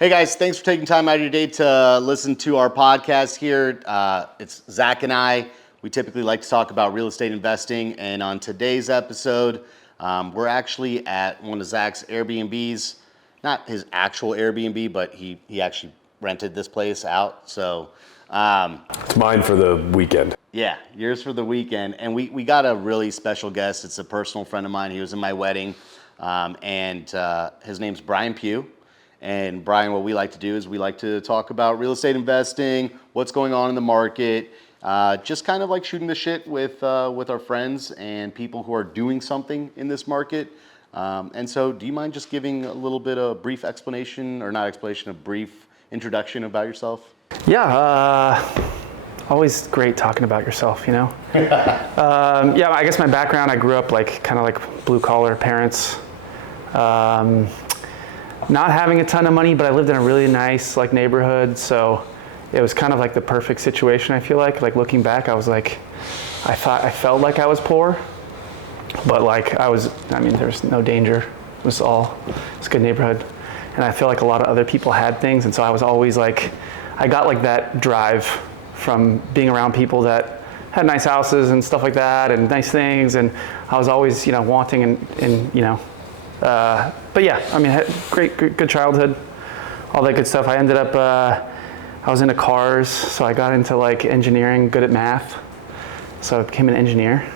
Hey guys, thanks for taking time out of your day to listen to our podcast here. It's Zach and I. We typically like to talk about real estate investing, and on today's episode, we're actually at one of Zach's Airbnbs. Not his actual Airbnb, but he actually rented this place out. So it's mine for the weekend. Yeah, yours for the weekend. And we got a really special guest. It's a personal friend of mine. He was in my wedding, and his name's Brian Pugh. And Brian, what we like to do is we like to talk about real estate investing, what's going on in the market, just kind of like shooting the shit with our friends and people who are doing something in this market. And so do you mind just giving a little bit of brief explanation, or not explanation, a brief introduction about yourself? Yeah, always great talking about yourself, you know? Yeah, I guess my background, I grew up kind of blue collar parents. Not having a ton of money, but I lived in a really nice neighborhood, so it was kind of like the perfect situation. I feel like looking back, I was I felt like I was poor, but there's no danger. It's a good neighborhood, and I feel like a lot of other people had things, and so I was always I got that drive from being around people that had nice houses and stuff like that, and nice things, and I was always wanting and but yeah, I mean, I had good childhood, all that good stuff. I ended up, I was into cars, so I got into engineering, good at math. So I became an engineer.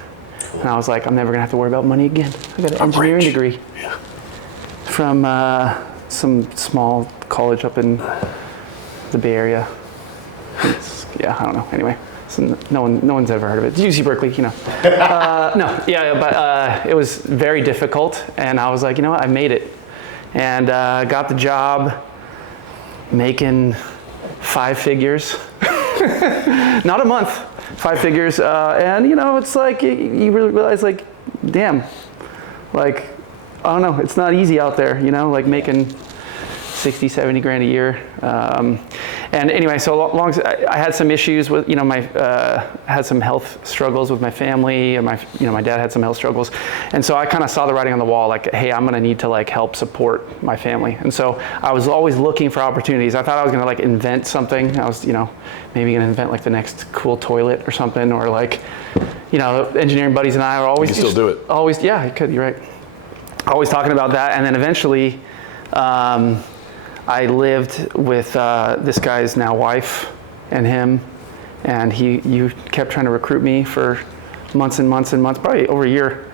And I was I'm never gonna have to worry about money again. I got an engineering degree from some small college up in the Bay Area. Yeah, I don't know, anyway. So no one's ever heard of it. It's UC Berkeley, you know. But it was very difficult, and I was you know what, I made it. And got the job making 5 figures. Not a month, 5 figures. And it's you really realize damn, I don't know, it's not easy out there, making 60, 70 grand a year. And anyway, so long as I had some issues with, had some health struggles with my family, and my dad had some health struggles. And so I kind of saw the writing on the wall, hey, I'm going to need to help support my family. And so I was always looking for opportunities. I thought I was going to invent something. I was, maybe going to invent the next cool toilet or something, or engineering buddies and I are always. You can still do it. Always, yeah, I could, you're right. Always talking about that. And then eventually, I lived with this guy's now wife and him, and you kept trying to recruit me for months and months and months, probably over a year.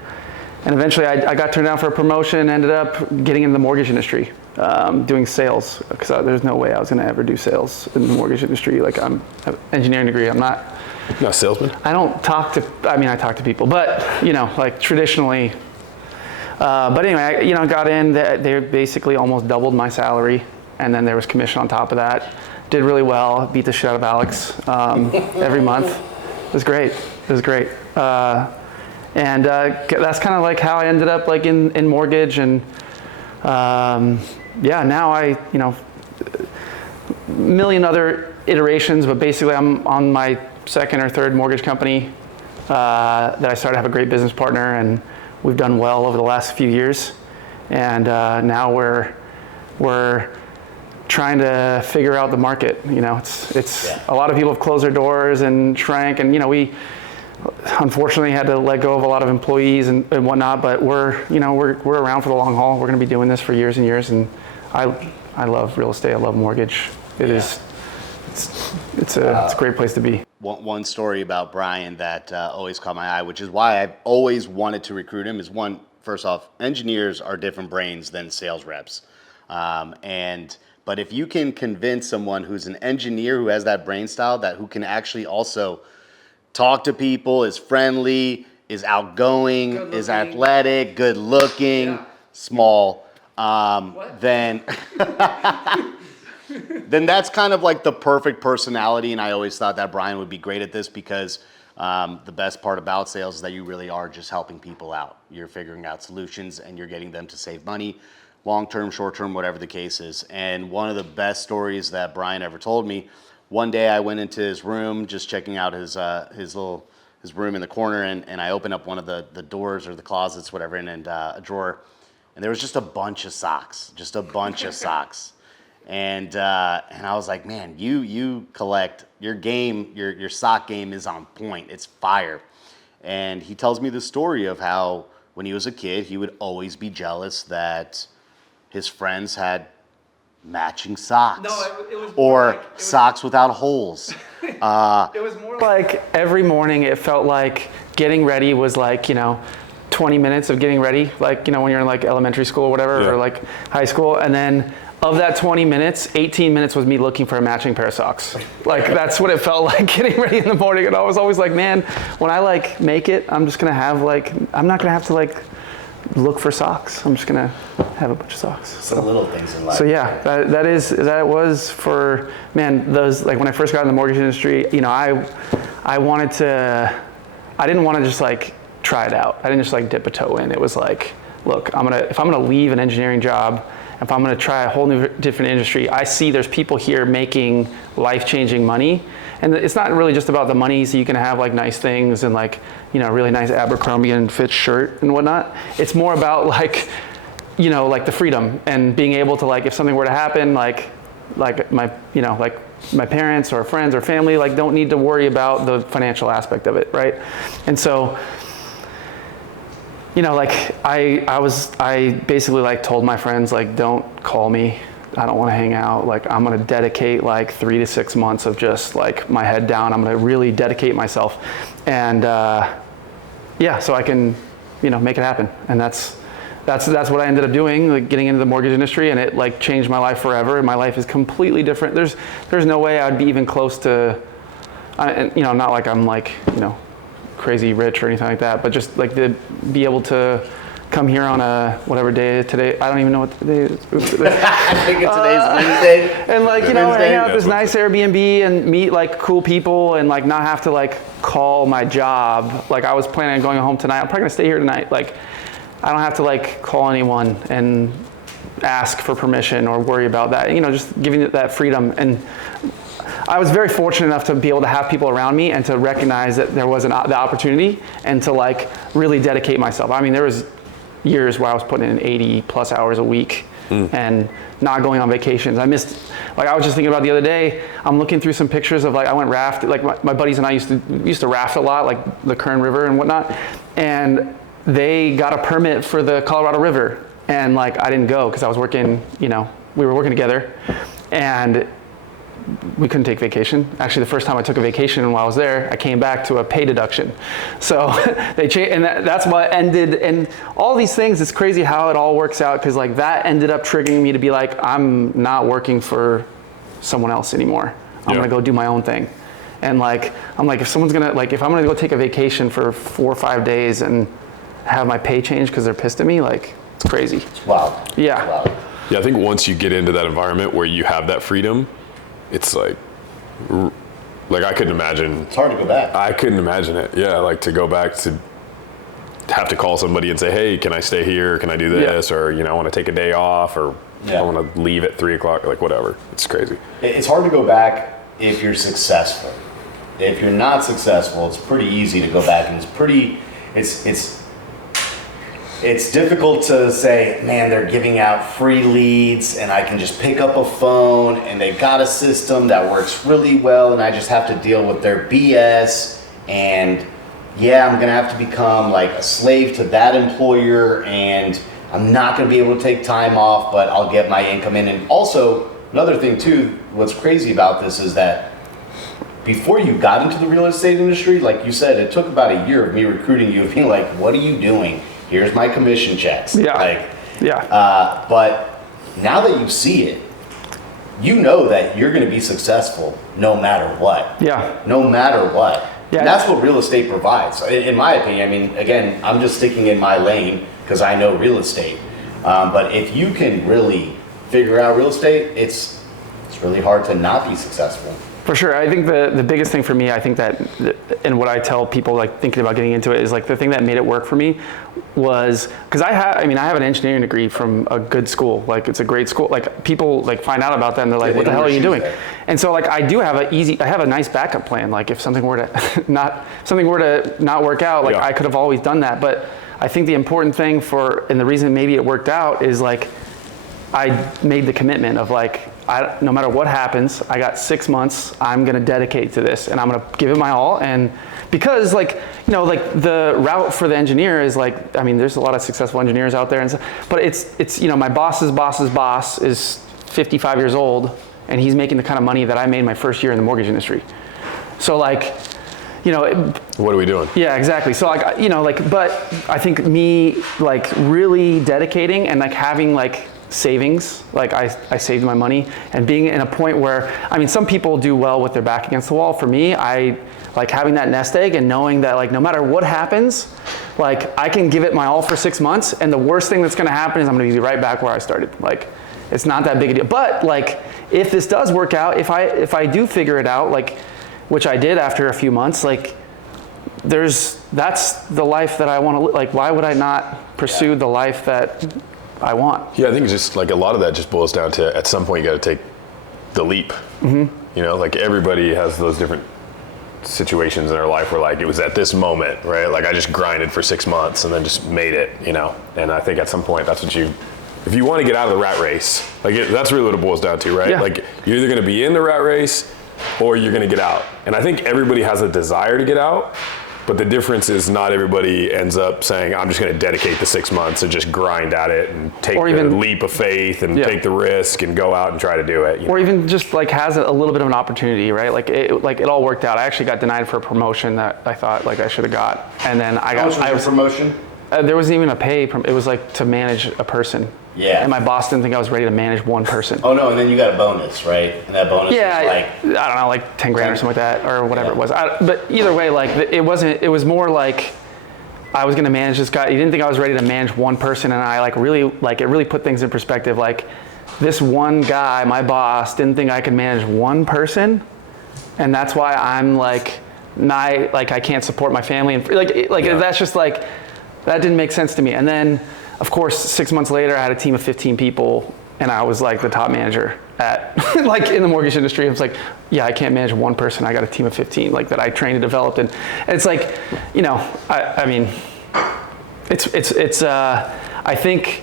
And eventually I got turned down for a promotion, ended up getting in the mortgage industry, doing sales, because there's no way I was going to ever do sales in the mortgage industry. I have an engineering degree. I'm not. You're not a salesman? I don't talk to, I talk to people, but, traditionally. But anyway, I got in, they basically almost doubled my salary. And then there was commission on top of that. Did really well, beat the shit out of Alex every month. It was great. And that's kind of how I ended up in mortgage. And yeah, now I, million other iterations, but basically I'm on my second or third mortgage company that I started to have a great business partner, and we've done well over the last few years. And now we're trying to figure out the market. It's yeah. A lot of people have closed their doors and shrank, and we unfortunately had to let go of a lot of employees and whatnot, but we're around for the long haul. We're going to be doing this for years and years, and I love real estate. I love mortgage. It's a great place to be. One story about Brian that always caught my eye, which is why I've always wanted to recruit him, is first off, engineers are different brains than sales reps. But if you can convince someone who's an engineer who has that brain style, who can actually also talk to people, is friendly, is outgoing, is athletic, good looking, small, then then that's kind of the perfect personality. And I always thought that Brian would be great at this, because the best part about sales is that you really are just helping people out. You're figuring out solutions, and you're getting them to save money, long-term, short-term, whatever the case is. And one of the best stories that Brian ever told me, one day I went into his room, just checking out his room in the corner, and I opened up one of the doors or the closets, whatever, and a drawer, and there was just a bunch of socks. And I was like, man, you collect your game, your sock game is on point. It's fire. And he tells me the story of how when he was a kid, he would always be jealous that his friends had matching socks. No, it was or socks without holes. It was more like every morning it felt like getting ready was like, 20 minutes of getting ready, like, when you're in like elementary school or whatever, or like high school. And then of that 20 minutes, 18 minutes was me looking for a matching pair of socks. Like, that's what it felt like getting ready in the morning. And I was always like, man, when I like make it, I'm just gonna have like, I'm not gonna have to like look for socks. I'm just gonna have a bunch of socks. So the little things in life. So yeah, that was for, man, those, like when I first got in the mortgage industry, I wanted to, I didn't want to just like try it out. I didn't just like dip a toe in. It was like, look, if I'm gonna leave an engineering job, if I'm gonna try a whole new different industry, I see there's people here making life-changing money. And it's not really just about the money, so you can have like nice things and like, really nice Abercrombie and Fitch shirt and whatnot. It's more about like, like the freedom and being able to like, if something were to happen, like my, like my parents or friends or family, like don't need to worry about the financial aspect of it, right? And so, like I basically like told my friends, like, don't call me. I don't want to hang out. Like, I'm going to dedicate like 3 to 6 months of just like my head down. I'm going to really dedicate myself. And so I can, make it happen. And that's what I ended up doing, like getting into the mortgage industry, and it like changed my life forever. And my life is completely different. There's no way I'd be even close to, not like I'm like, crazy rich or anything like that, but just like to be able to come here on a whatever day today. I don't even know what the day is. I think it's today's Wednesday. And like, hang out at this nice Airbnb and meet like cool people and like not have to like call my job. Like I was planning on going home tonight. I'm probably gonna stay here tonight. Like I don't have to like call anyone and ask for permission or worry about that. Just giving it that freedom. And I was very fortunate enough to be able to have people around me and to recognize that there was the opportunity and to like really dedicate myself. I mean, there was years where I was putting in 80 plus hours a week and not going on vacations. I was just thinking about the other day, I'm looking through some pictures of like, I went raft, like my buddies and I used to raft a lot, like the Kern River and whatnot. And they got a permit for the Colorado River. And like, I didn't go because I was working, we were working together and we couldn't take vacation. Actually, the first time I took a vacation while I was there, I came back to a pay deduction. So they changed, and that's what ended, and all these things, it's crazy how it all works out, because like that ended up triggering me to be like, I'm not working for someone else anymore. I'm gonna go do my own thing. And like, I'm like, if I'm gonna go take a vacation for 4 or 5 days and have my pay change because they're pissed at me, like, it's crazy. It's wild. Yeah. It's wild. Yeah, I think once you get into that environment where you have that freedom, it's like I couldn't imagine. It's hard to go back. I couldn't imagine it. Yeah, like to go back to have to call somebody and say, hey, can I stay here? Can I do this? Or, I want to take a day off, or I want to leave at 3 o'clock, like whatever. It's crazy. It's hard to go back if you're successful. If you're not successful, it's pretty easy to go back, and it's difficult to say, man, they're giving out free leads and I can just pick up a phone and they've got a system that works really well and I just have to deal with their BS, and I'm gonna have to become like a slave to that employer, and I'm not gonna be able to take time off, but I'll get my income in. And also, another thing too, what's crazy about this is that before you got into the real estate industry, like you said, it took about a year of me recruiting you and being like, what are you doing? Here's my commission checks. But now that you see it, you know that you're going to be successful no matter what. Yeah. No matter what. Yeah. And that's what real estate provides. In my opinion, I mean, again, I'm just sticking in my lane because I know real estate. But if you can really figure out real estate, it's really hard to not be successful. For sure. I think the biggest thing for me, I think that, and what I tell people like thinking about getting into it, is like the thing that made it work for me was, because I have an engineering degree from a good school. Like, it's a great school. Like, people like find out about that and they're like, what the hell are you doing? And so like, I have a nice backup plan. Like, if something were to not work out, like I could have always done that. But I think the important thing and the reason maybe it worked out is like, I made the commitment of like, no matter what happens, I got 6 months, I'm going to dedicate to this and I'm going to give it my all. And because like, you know, like the route for the engineer is like, I mean, there's a lot of successful engineers out there, and but it's, you know, my boss's boss's boss is 55 years old and he's making the kind of money that I made my first year in the mortgage industry. So like, you know, what are we doing? Yeah, exactly. So like, you know, like, but I think me like really dedicating and like having like savings, like I saved my money and being in a point where, I mean, some people do well with their back against the wall. For me, I like having that nest egg and knowing that like no matter what happens, like I can give it my all for 6 months, and the worst thing that's going to happen is I'm going to be right back where I started. Like it's not that big a deal. But like if this does work out, if I do figure it out, like which I did after a few months, like that's the life that I want to live. Like why would I not pursue the life that I want? Yeah, I think it's just like a lot of that just boils down to at some point you got to take the leap. Mm-hmm. You know, like everybody has those different situations in their life where like it was at this moment, right? Like I just grinded for 6 months and then just made it, you know? And I think at some point that's what if you want to get out of the rat race, like that's really what it boils down to, right? Yeah. Like you're either going to be in the rat race or you're going to get out. And I think everybody has a desire to get out, but the difference is not everybody ends up saying, I'm just going to dedicate the 6 months and just grind at it and take the leap of faith and take the risk and go out and try to do it. Or even just like has a little bit of an opportunity, right? Like it all worked out. I actually got denied for a promotion that I thought like I should have got. And then I got How much was your promotion? There wasn't even a pay. It was like to manage a person. Yeah. And my boss didn't think I was ready to manage one person. Oh no, and then you got a bonus, right? And that bonus was like, I don't know, like 10 grand or something like that, or whatever it was. But either way, like it was more like I was gonna manage this guy. He didn't think I was ready to manage one person, and I it really put things in perspective. Like this one guy, my boss, didn't think I could manage one person, and that's why I'm like, I can't support my family, and that's just like, that didn't make sense to me. And then, of course, 6 months later, I had a team of 15 people, and I was like the top manager at like in the mortgage industry. I was like, yeah, I can't manage one person. I got a team of 15 like that I trained and developed. And it's like, you know, I mean, it's I think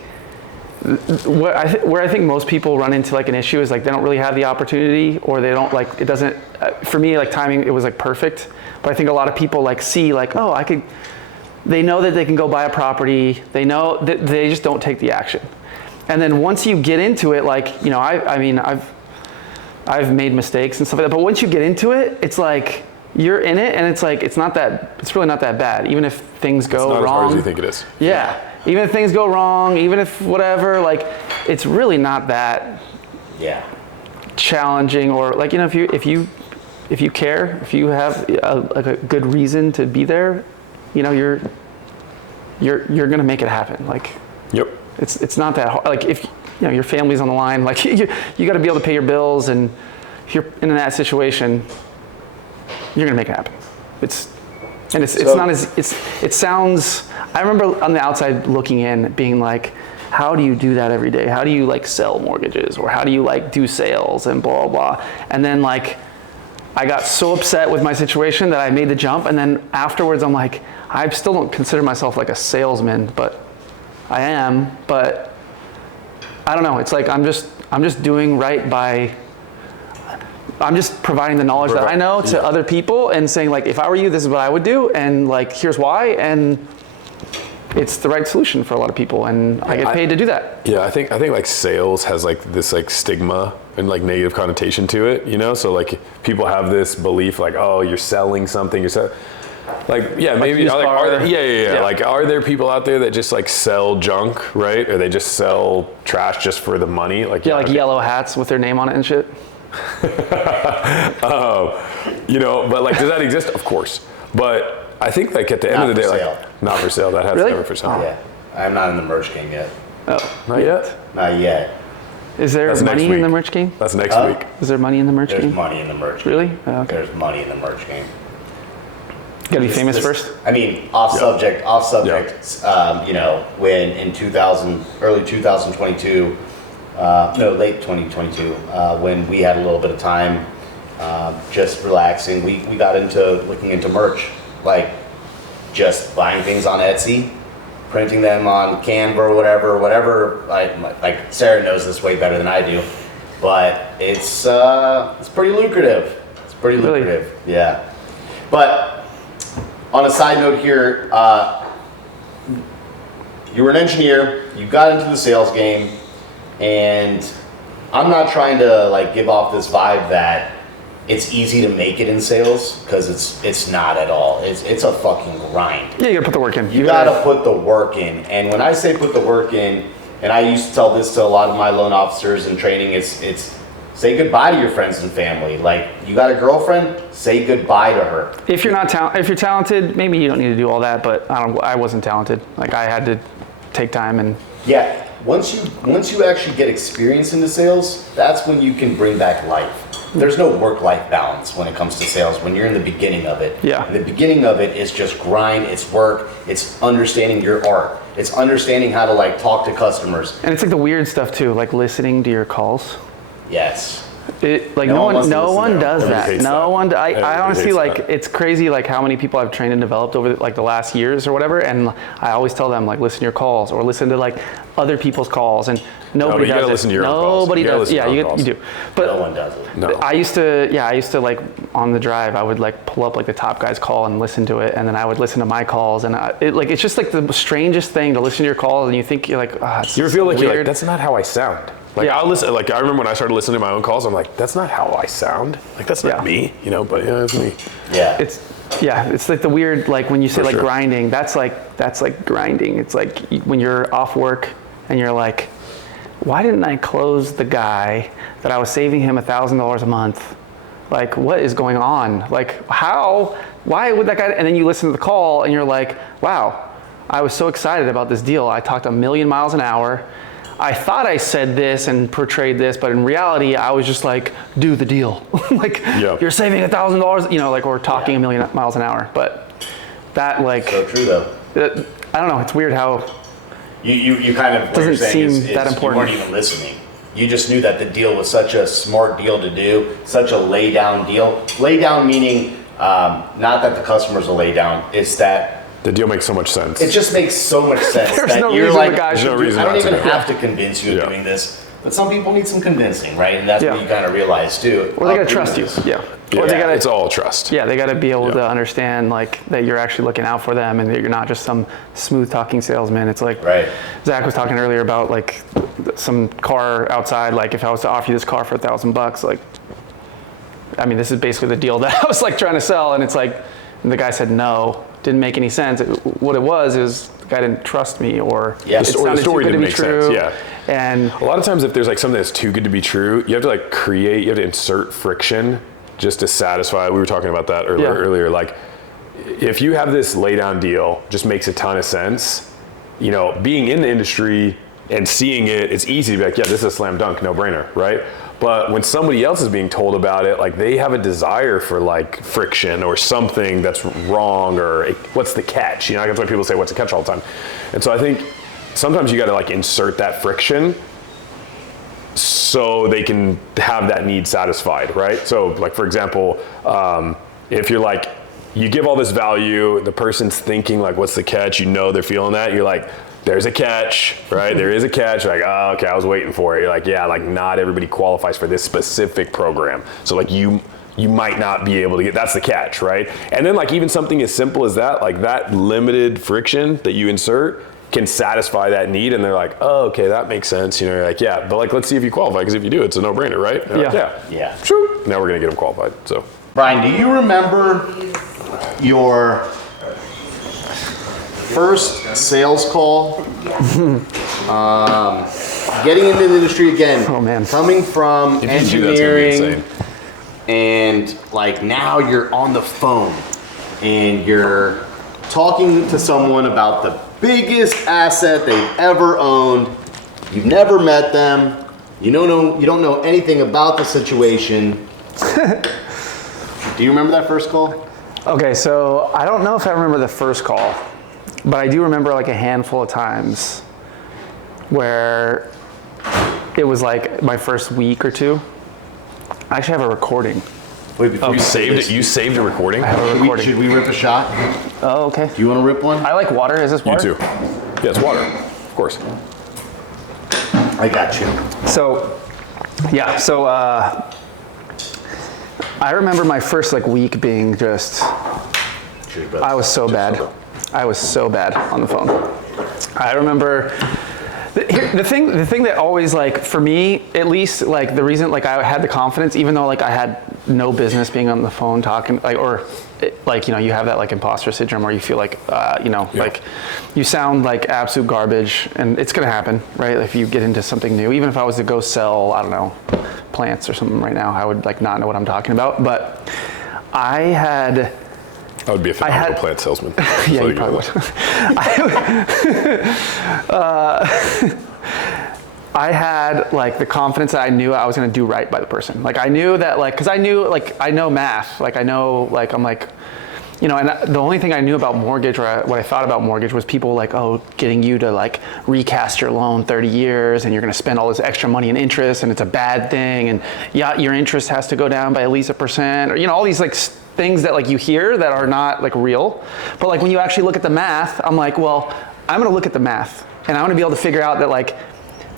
where I think most people run into like an issue is like they don't really have the opportunity, or they don't like, it doesn't, for me, like timing, it was like perfect. But I think a lot of people like see like, oh, they know that they can go buy a property. They know that they just don't take the action. And then once you get into it, like, you know, I mean, I've made mistakes and stuff like that, but once you get into it, it's like, you're in it, and it's like, it's really not that bad. Even if things go wrong. It's not as hard as you think it is. Yeah. Even if things go wrong, even if whatever, like, it's really not that challenging, or like, you know, if you care, if you have a good reason to be there, you know, you're gonna make it happen. Like, yep. It's not that hard. Like if you know your family's on the line, like you got to be able to pay your bills, and if you're in that situation, you're gonna make it happen. It sounds. I remember on the outside looking in, being like, how do you do that every day? How do you like sell mortgages, or how do you like do sales and blah blah blah? And then like, I got so upset with my situation that I made the jump, and then afterwards I'm like, I still don't consider myself like a salesman, but I am. But I don't know. It's like I'm just doing right by. I'm just providing the knowledge that I know to other people, and saying like, if I were you, this is what I would do, and like, here's why, and it's the right solution for a lot of people, and I get paid to do that. Yeah, I think like sales has like this like stigma and like negative connotation to it, you know? So like people have this belief like, oh, you're selling something, like, yeah, maybe, like, are there people out there that just like sell junk, right? Or they just sell trash just for the money? Like, like yellow hats with their name on it and shit. You know, but like, does that exist? Of course. But I think like at the end of the day, like, not for sale. That has never for sale. Yeah, I'm not in the merch game yet. Oh, not yet? Not yet. Is there money in the merch game? That's next week. Is there money in the merch game? There's money in the merch game. Really? Oh, okay. There's money in the merch game. You gotta be famous first? I mean, off subject, you know, when in early 2022, late 2022, when we had a little bit of time, just relaxing, we got into looking into merch, like just buying things on Etsy, printing them on Canva or whatever, like Sarah knows this way better than I do. but it's pretty lucrative. It's pretty Really? lucrative, yeah. But on a side note here, you were an engineer, you got into the sales game, and I'm not trying to like give off this vibe that it's easy to make it in sales, because it's not at all. It's a fucking grind. Yeah, you gotta put the work in. You gotta put the work in. And when I say put the work in, and I used to tell this to a lot of my loan officers in training, it's say goodbye to your friends and family. Like, you got a girlfriend, say goodbye to her. If you're not if you're talented, maybe you don't need to do all that. But I wasn't talented. Like, I had to take time and. Yeah, once you actually get experience into sales, that's when you can bring back life. There's no work-life balance when it comes to sales when you're in the beginning of it. Yeah. The beginning of it is just grind, it's work, it's understanding your art. It's understanding how to like talk to customers. And it's like the weird stuff too, like listening to your calls. Yes. No one does that. No one. I honestly like. That. It's crazy like how many people I've trained and developed over like the last years or whatever. And I always tell them like listen to your calls or listen to like other people's calls. And nobody you does gotta it. listen to your own calls. Nobody You gotta does. listen to Yeah, your own you do. But No one does it. No. I used to like on the drive. I would like pull up like the top guy's call and listen to it, and then I would listen to my calls. And it's just like the strangest thing to listen to your calls, and you think you're like, You ever feel like weird. you're like, that's not how I sound? Like, Yeah. I'll listen. Like, I remember when I started listening to my own calls, I'm like, that's not how I sound. Like, that's not Yeah. me, you know. But yeah, it's me. Yeah. It's like the weird, like when you say For like sure. grinding, that's like grinding. It's like when you're off work and you're like, why didn't I close the guy that I was saving him $1,000 a month? Like, what is going on? Like, why would that guy, and then you listen to the call and you're like, wow, I was so excited about this deal. I talked 1,000,000 miles an hour. I thought I said this and portrayed this, but in reality, I was just like, do the deal. Like, Yeah. you're saving $1,000, you know, like we're talking 1,000,000 miles an hour. But that like, So true though. I don't know, it's weird how, You kind of, what you're Doesn't saying seem is that important. You weren't even listening. You just knew that the deal was such a smart deal to do, such a lay down deal. Lay down meaning not that the customer's a lay down, it's that The deal makes so much sense. it just makes so much sense There's that no you're reason like, the guy should "Dude, do it." I don't There's no even reason not have to convince you of Yeah. doing this. But some people need some convincing, right? And that's Yeah. what you kind of realize too. or they Oh, gotta trust you. goodness. Yeah. yeah, Or they gotta, it's all trust. yeah, they gotta be able to Yeah. understand like that you're actually looking out for them and that you're not just some smooth talking salesman. It's like, Right. Zach was talking earlier about like some car outside, like if I was to offer you this car for $1,000, like, I mean, this is basically the deal that I was like trying to sell. And it's like, and the guy said no, didn't make any sense. What it was is the guy didn't trust me, or Yeah. it The sounded story too good to didn't be make true. sense, yeah. And A lot of times, if there's like something that's too good to be true, you have to like you have to insert friction just to satisfy. We were talking about that earlier. Like, if you have this lay down deal, just makes a ton of sense. You know, being in the industry and seeing it, it's easy to be like, yeah, this is a slam dunk, no brainer, right? But when somebody else is being told about it, like they have a desire for like friction or something that's wrong, or what's the catch? You know, that's why people say what's the catch all the time. And so I think sometimes you got to like insert that friction so they can have that need satisfied, right? So like, for example, if you're like, you give all this value, the person's thinking like, what's the catch? You know, they're feeling that. You're like, there's a catch, right? There is a catch. Like, oh, okay, I was waiting for it. You're like, yeah, like not everybody qualifies for this specific program. So like you might not be able to get, that's the catch, right? And then like even something as simple as that, like that limited friction that you insert can satisfy that need. And they're like, oh, okay, that makes sense. You know, you're like, yeah, but like, let's see if you qualify. Because if you do, it's a no brainer, right? And they're like, Yeah. Yeah. True. Now we're gonna get them qualified, so. Brian, do you remember your first sales call? Getting into the industry again. Oh, man. Coming from If you do, that's gonna be engineering, insane. and like now you're on the phone and you're talking to someone about the biggest asset they've ever owned. You've never met them. You don't know anything about the situation. Do you remember that first call? okay, so I don't know if I remember the first call, but I do remember like a handful of times where it was like my first week or two. I actually have a recording. Wait, before You say saved this, it. You saved a recording. I have a recording. should we rip a shot? Oh, okay. Do you want to rip one? I like water. Is this You water? too. Yeah, it's water, of course. I got you. So Yeah. So I remember my first like week being just. I was so bad. I was so bad on the phone. I remember the thing that always like for me at least like the reason like I had the confidence even though like I had no business being on the phone talking like or like you know you have that like imposter syndrome where you feel like like you sound like absolute garbage and it's gonna happen right if you get into something new. Even if I was to go sell I don't know plants or something right now I would like not know what I'm talking about. But I would be a phenomenal plant salesman. Yeah, you probably would. I had like the confidence that I knew I was going to do right by the person. Like I knew that like, cause I knew like, I know math. Like I know like, I'm like, you know, and the only thing I knew about mortgage or what I thought about mortgage was people like, oh, getting you to like recast your loan 30 years and you're going to spend all this extra money in interest and it's a bad thing. And yeah, your interest has to go down by at least 1% or, you know, all these like things that like you hear that are not like real. But like when you actually look at the math, I'm like, well, I'm going to look at the math and I'm going to be able to figure out that like,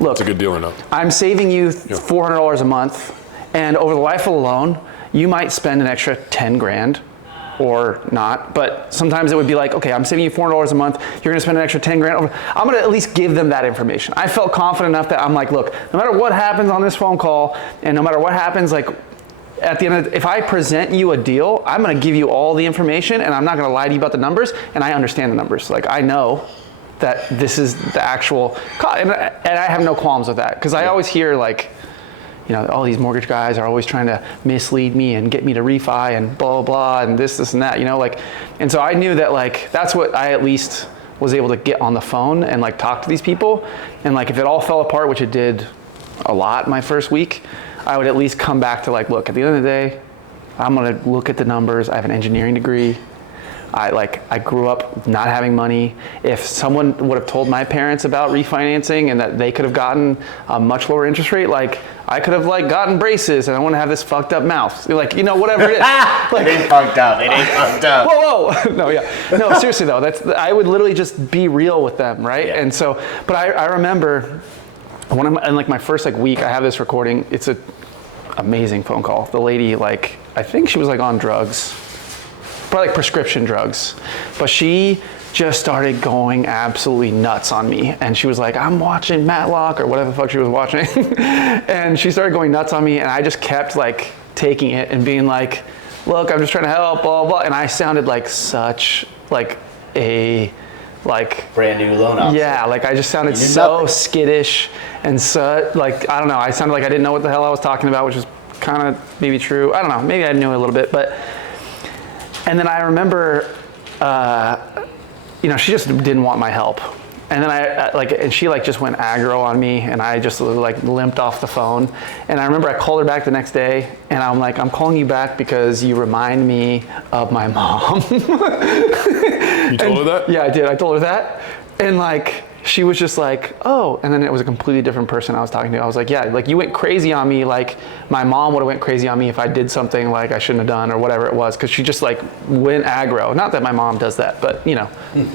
look, it's a good deal or not. I'm saving you $400 a month and over the life of the loan, you might spend an extra 10 grand. Or not, but sometimes it would be like, okay, I'm saving you $400 a month. You're gonna spend an extra 10 grand. I'm gonna at least give them that information. I felt confident enough that I'm like, look, no matter what happens on this phone call, and no matter what happens, like at the end of if I present you a deal, I'm gonna give you all the information, and I'm not gonna lie to you about the numbers. And I understand the numbers. Like I know that this is the actual, and I have no qualms with that because I always hear like. You know, all these mortgage guys are always trying to mislead me and get me to refi and blah, blah, blah, and this and that, you know, like, and so I knew that like, that's what I at least was able to get on the phone and like talk to these people. And like, if it all fell apart, which it did a lot my first week, I would at least come back to like, look, at the end of the day, I'm going to look at the numbers. I have an engineering degree. I grew up not having money. If someone would have told my parents about refinancing and that they could have gotten a much lower interest rate, like I could have like gotten braces and I want to have this fucked up mouth. Like, you know, whatever it is. Like, it ain't fucked up. It ain't fucked up. Whoa. No, yeah. No, seriously though, I would literally just be real with them, right? Yeah. And so, but I remember in like my first like week, I have this recording. It's a amazing phone call. The lady, like, I think she was like on drugs. Probably like prescription drugs, but she just started going absolutely nuts on me. And she was like, I'm watching Matlock or whatever the fuck she was watching. And she started going nuts on me and I just kept like taking it and being like, look, I'm just trying to help, blah, blah. And I sounded like such like a, like. Brand new loan officer. Yeah, like I just sounded so skittish and so like, I don't know. I sounded like I didn't know what the hell I was talking about, which is kind of maybe true. I don't know, maybe I knew a little bit, but. And then I remember, you know, she just didn't want my help. And then and she like just went aggro on me and I just like limped off the phone. And I remember I called her back the next day and I'm like, I'm calling you back because you remind me of my mom. You told her that? Yeah, I did. I told her that. And like, she was just like, oh, and then it was a completely different person I was talking to. I was like, yeah, like you went crazy on me. Like my mom would have went crazy on me if I did something like I shouldn't have done or whatever it was. Cause she just like went aggro. Not that my mom does that, but you know,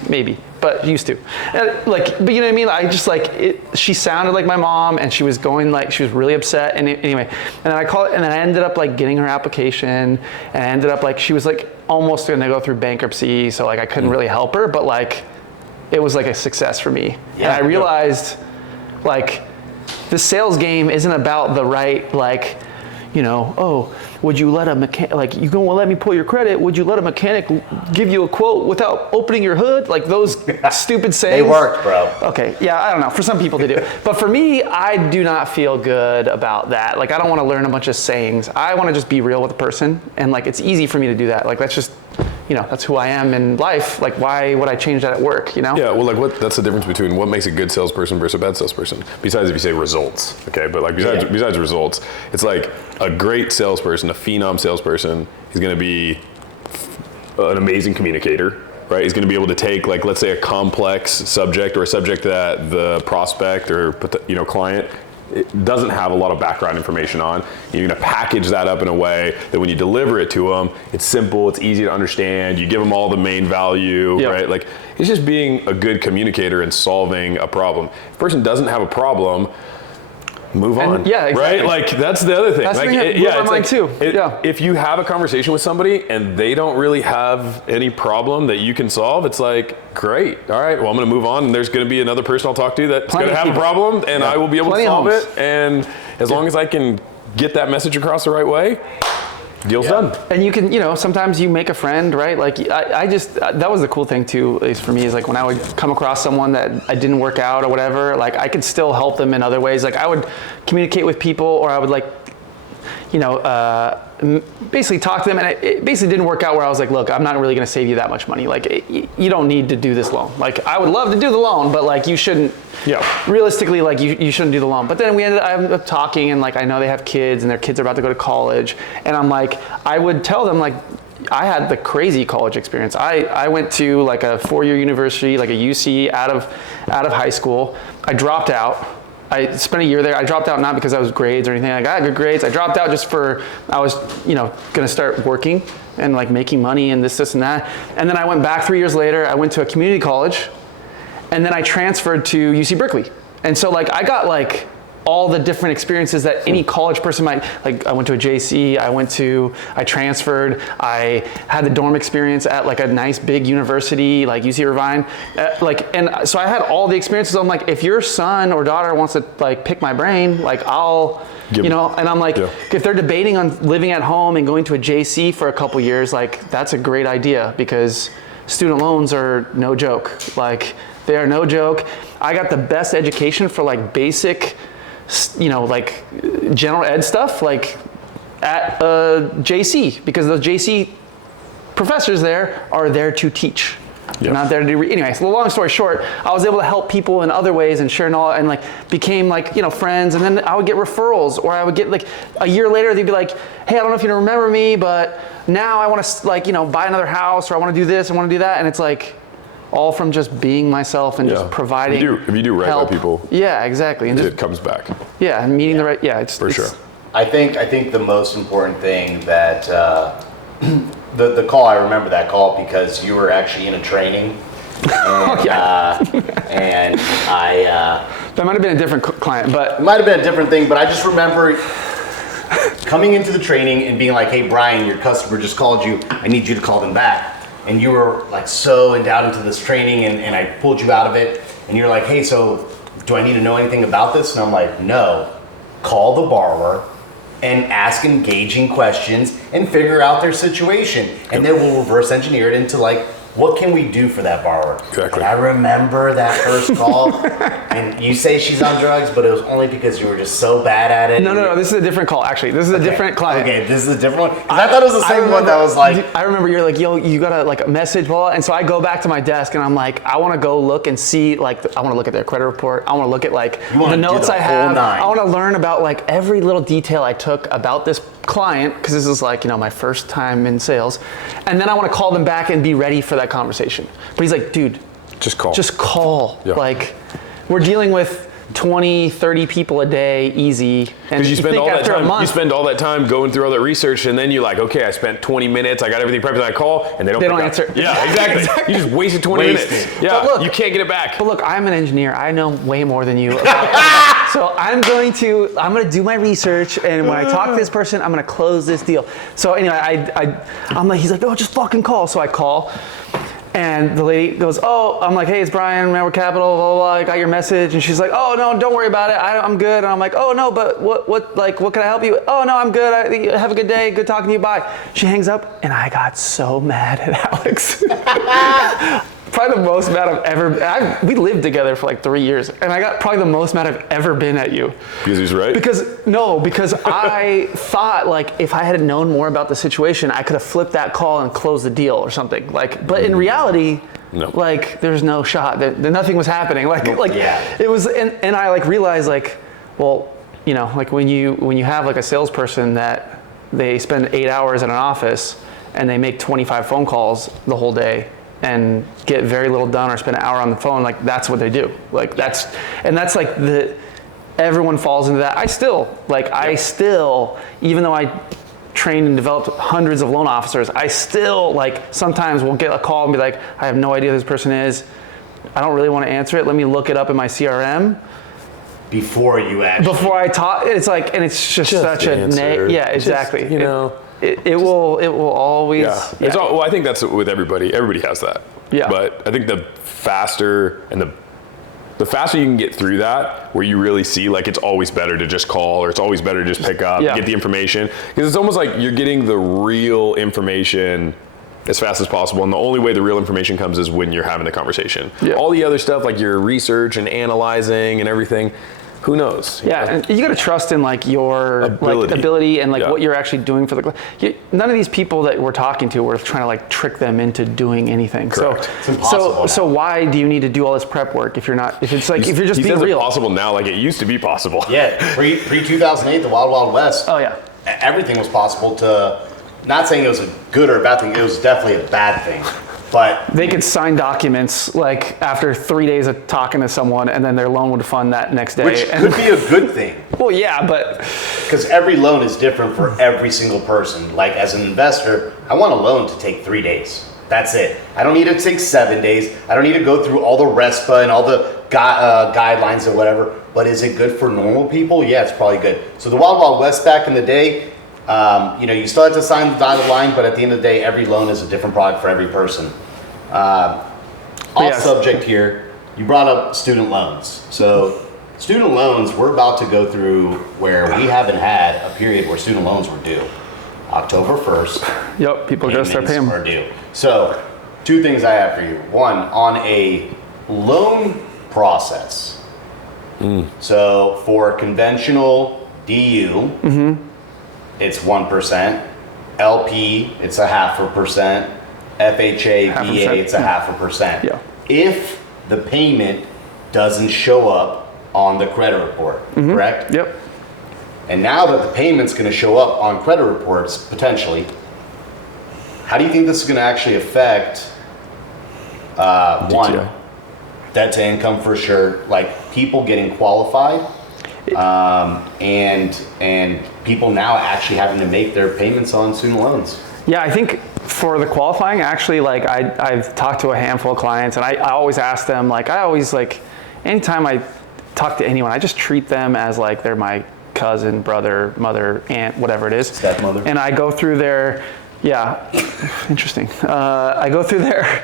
maybe, but used to. And like, but you know what I mean? I just like, she sounded like my mom and she was going like, she was really upset. And anyway, and then I called and then I ended up like getting her application and I ended up like, she was like almost gonna go through bankruptcy. So like I couldn't really help her, but like, it was like a success for me. Yeah, and I realized like the sales game isn't about the right, like, you know, oh, would you let a mechanic, like you gonna let me pull your credit, would you let a mechanic give you a quote without opening your hood? Like those stupid sayings. They work, bro. Okay, yeah, I don't know, for some people they do. But for me, I do not feel good about that. Like I don't wanna learn a bunch of sayings. I wanna just be real with a person and like it's easy for me to do that. Like that's just, you know, that's who I am in life. Like, why would I change that at work, you know? Yeah, well, like, that's the difference between what makes a good salesperson versus a bad salesperson. Besides if you say results, okay? But like, besides results, it's like a great salesperson, a phenom salesperson is gonna be an amazing communicator, right? He's gonna be able to take, like, let's say a complex subject or a subject that the prospect or, you know, client it doesn't have a lot of background information on. You're gonna package that up in a way that when you deliver it to them, it's simple, it's easy to understand, you give them all the main value, right? Like, it's just being a good communicator and solving a problem. If a person doesn't have a problem, move on. And, yeah, exactly. Right? Like, that's the other thing. That's like, the thing that blew my mind too. Yeah. If you have a conversation with somebody and they don't really have any problem that you can solve, it's like, great. All right, well, I'm going to move on, and there's going to be another person I'll talk to that's going to have a problem, and I will be able to solve it. And as long as I can get that message across the right way, deal's done. And you can, sometimes you make a friend, right? Like I just, that was the cool thing too, at least for me, is like when I would come across someone that I didn't work out or whatever, like I could still help them in other ways. Like I would communicate with people, or I would like, basically talk to them, and it basically didn't work out where I was like, look, I'm not really going to save you that much money. Like you don't need to do this loan. Like I would love to do the loan, but like you shouldn't, realistically, like you shouldn't do the loan. But then I ended up talking, and like I know they have kids and their kids are about to go to college, and I'm like, I would tell them like, I had the crazy college experience. I went to like a 4-year university, like a UC out of high school. I dropped out. I spent a year there. I dropped out not because I was grades or anything. Like I got good grades. I dropped out just I was, going to start working and like making money and this and that. And then I went back 3 years later. I went to a community college, and then I transferred to UC Berkeley. And so like I got like all the different experiences that any college person might, like I went to a JC, I transferred, I had the dorm experience at like a nice big university, like UC Irvine, and so I had all the experiences. I'm like, if your son or daughter wants to like pick my brain, like I'll, and I'm like, if they're debating on living at home and going to a JC for a couple years, like that's a great idea, because student loans are no joke. Like they are no joke. I got the best education for like basic, like general ed stuff, like at JC, because those JC professors there are there to teach. They're not there to do, anyway, so the long story short, I was able to help people in other ways and share knowledge, and like became like, friends. And then I would get referrals, or I would get like a year later, they'd be like, hey, I don't know if you remember me, but now I want to like, buy another house, or I want to do this, I want to do that. And it's like, all from just being myself and just providing if you do right help. by people, exactly, and it comes back. And meeting the right, it's sure. I think the most important thing that the call, I remember that call because you were actually in a training, and, and I that might have been a different client, but it might have been a different thing. But I just remember coming into the training and being like, "Hey, Brian, your customer just called you. I need you to call them back." And you were like so endowed into this training, and I pulled you out of it, and you're like, hey, so do I need to know anything about this? And I'm like, no, call the borrower and ask engaging questions and figure out their situation. And then we'll reverse engineer it into like, what can we do for that borrower? Exactly. And I remember that first call, and you say she's on drugs, but it was only because you were just so bad at it. No, this is a different call, actually. This is a different client. Okay, this is a different one. 'Cause I thought it was the same one that was like... I remember you're like, yo, you got a like a message, blah, and so I go back to my desk, and I'm like, I want to go look and see, like, I want to look at their credit report. I want to look at like the notes I have. I want to learn about like every little detail I took about this client, because this is like, my first time in sales. And then I want to call them back and be ready for that conversation. But he's like, dude, just call. Yeah. Like, we're dealing with 20, 30 people a day, easy. Because you spend all that time going through all that research, and then you're like, okay, I spent 20 minutes, I got everything prepped, and I call, and they don't answer. Yeah, exactly. You just wasted 20 minutes. Yeah, look, you can't get it back. But look, I'm an engineer. I know way more than you. So I'm going to do my research, and when I talk to this person, I'm going to close this deal. So anyway, I'm like, he's like, oh, just fucking call. So I call. And the lady goes, oh, I'm like, hey, it's Brian, Network Capital, blah, blah, blah, I got your message. And she's like, oh, no, don't worry about it. I'm good. And I'm like, oh, no, but what can I help you with? Oh, no, I'm good. Have a good day. Good talking to you. Bye. She hangs up, and I got so mad at Alex. Probably the most mad I've ever, we lived together for like 3 years, and I got probably the most mad I've ever been at you. Because he's right? Because I thought like if I had known more about the situation, I could have flipped that call and closed the deal or something. Like, but in reality, no. Like there's no shot. Nothing was happening. It was, and I like realized like, well, like when you have like a salesperson that they spend 8 hours in an office and they make 25 phone calls the whole day and get very little done or spend an hour on the phone, like that's what they do. Like that's like everyone falls into that. I still, even though I trained and developed hundreds of loan officers, I still like sometimes will get a call and be like, I have no idea who this person is. I don't really want to answer it. Let me look it up in my CRM. before you actually. Before I talk, it's like, and it's just such a yeah, exactly. Just, you know, it will always. Yeah. It's all, well, I think that's with everybody. Everybody has that. Yeah. But I think the faster the faster you can get through that, where you really see, like, it's always better to just call, or it's always better to just pick up, get the information. Because it's almost like you're getting the real information as fast as possible. And the only way the real information comes is when you're having the conversation. Yeah. All the other stuff, like your research and analyzing and everything, who knows? Yeah, and you got to trust in like your ability and like what you're actually doing for the. None of these people that we're talking to, we're trying to like trick them into doing anything. Correct. So it's impossible. So why do you need to do all this prep work if you're not? If it's like if you're just being real. It's possible now, like it used to be possible. Yeah, pre 2008, the Wild Wild West. Oh yeah. Everything was possible to. Not saying it was a good or a bad thing. It was definitely a bad thing. But they could sign documents like after 3 days of talking to someone, and then their loan would fund that next day. Which could be a good thing. Well, yeah, but because every loan is different for every single person. Like as an investor, I want a loan to take 3 days. That's it. I don't need it to take 7 days. I don't need to go through all the RESPA and all the guidelines and whatever. But is it good for normal people? Yeah, it's probably good. So the Wild Wild West back in the day, you still have to sign the dotted line, but at the end of the day, every loan is a different product for every person. Off subject here, you brought up student loans. So student loans, we're about to go through where we haven't had a period where student loans were due. October 1st. Yep, people just start paying. Are due. So 2 things I have for you. One, on a loan process. So for conventional DU, it's 1%. LP, it's 0.5%. FHA, VA, it's 0.5%. Yeah. If the payment doesn't show up on the credit report, correct? Yep. And now that the payment's going to show up on credit reports, potentially, how do you think this is going to actually affect, one, debt to income for sure, like people getting qualified, and people now actually having to make their payments on student loans? Yeah, I think for the qualifying, actually, like I've talked to a handful of clients, and I always ask them, like I always like, anytime I talk to anyone, I just treat them as like they're my cousin, brother, mother, aunt, whatever it is. Stepmother. And I go through their, interesting. I go through their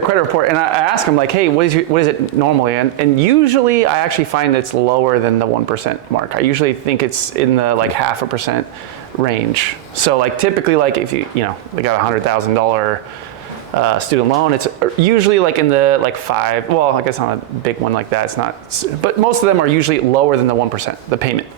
credit report, and I ask them like, hey, what is it normally? And usually I actually find it's lower than the 1% mark. I usually think it's in the like 0.5% range. So like typically, like if they got $100,000 student loan, it's usually like in the like 5. Well, I guess on a big one like that, it's not. But most of them are usually lower than the 1%, the payment.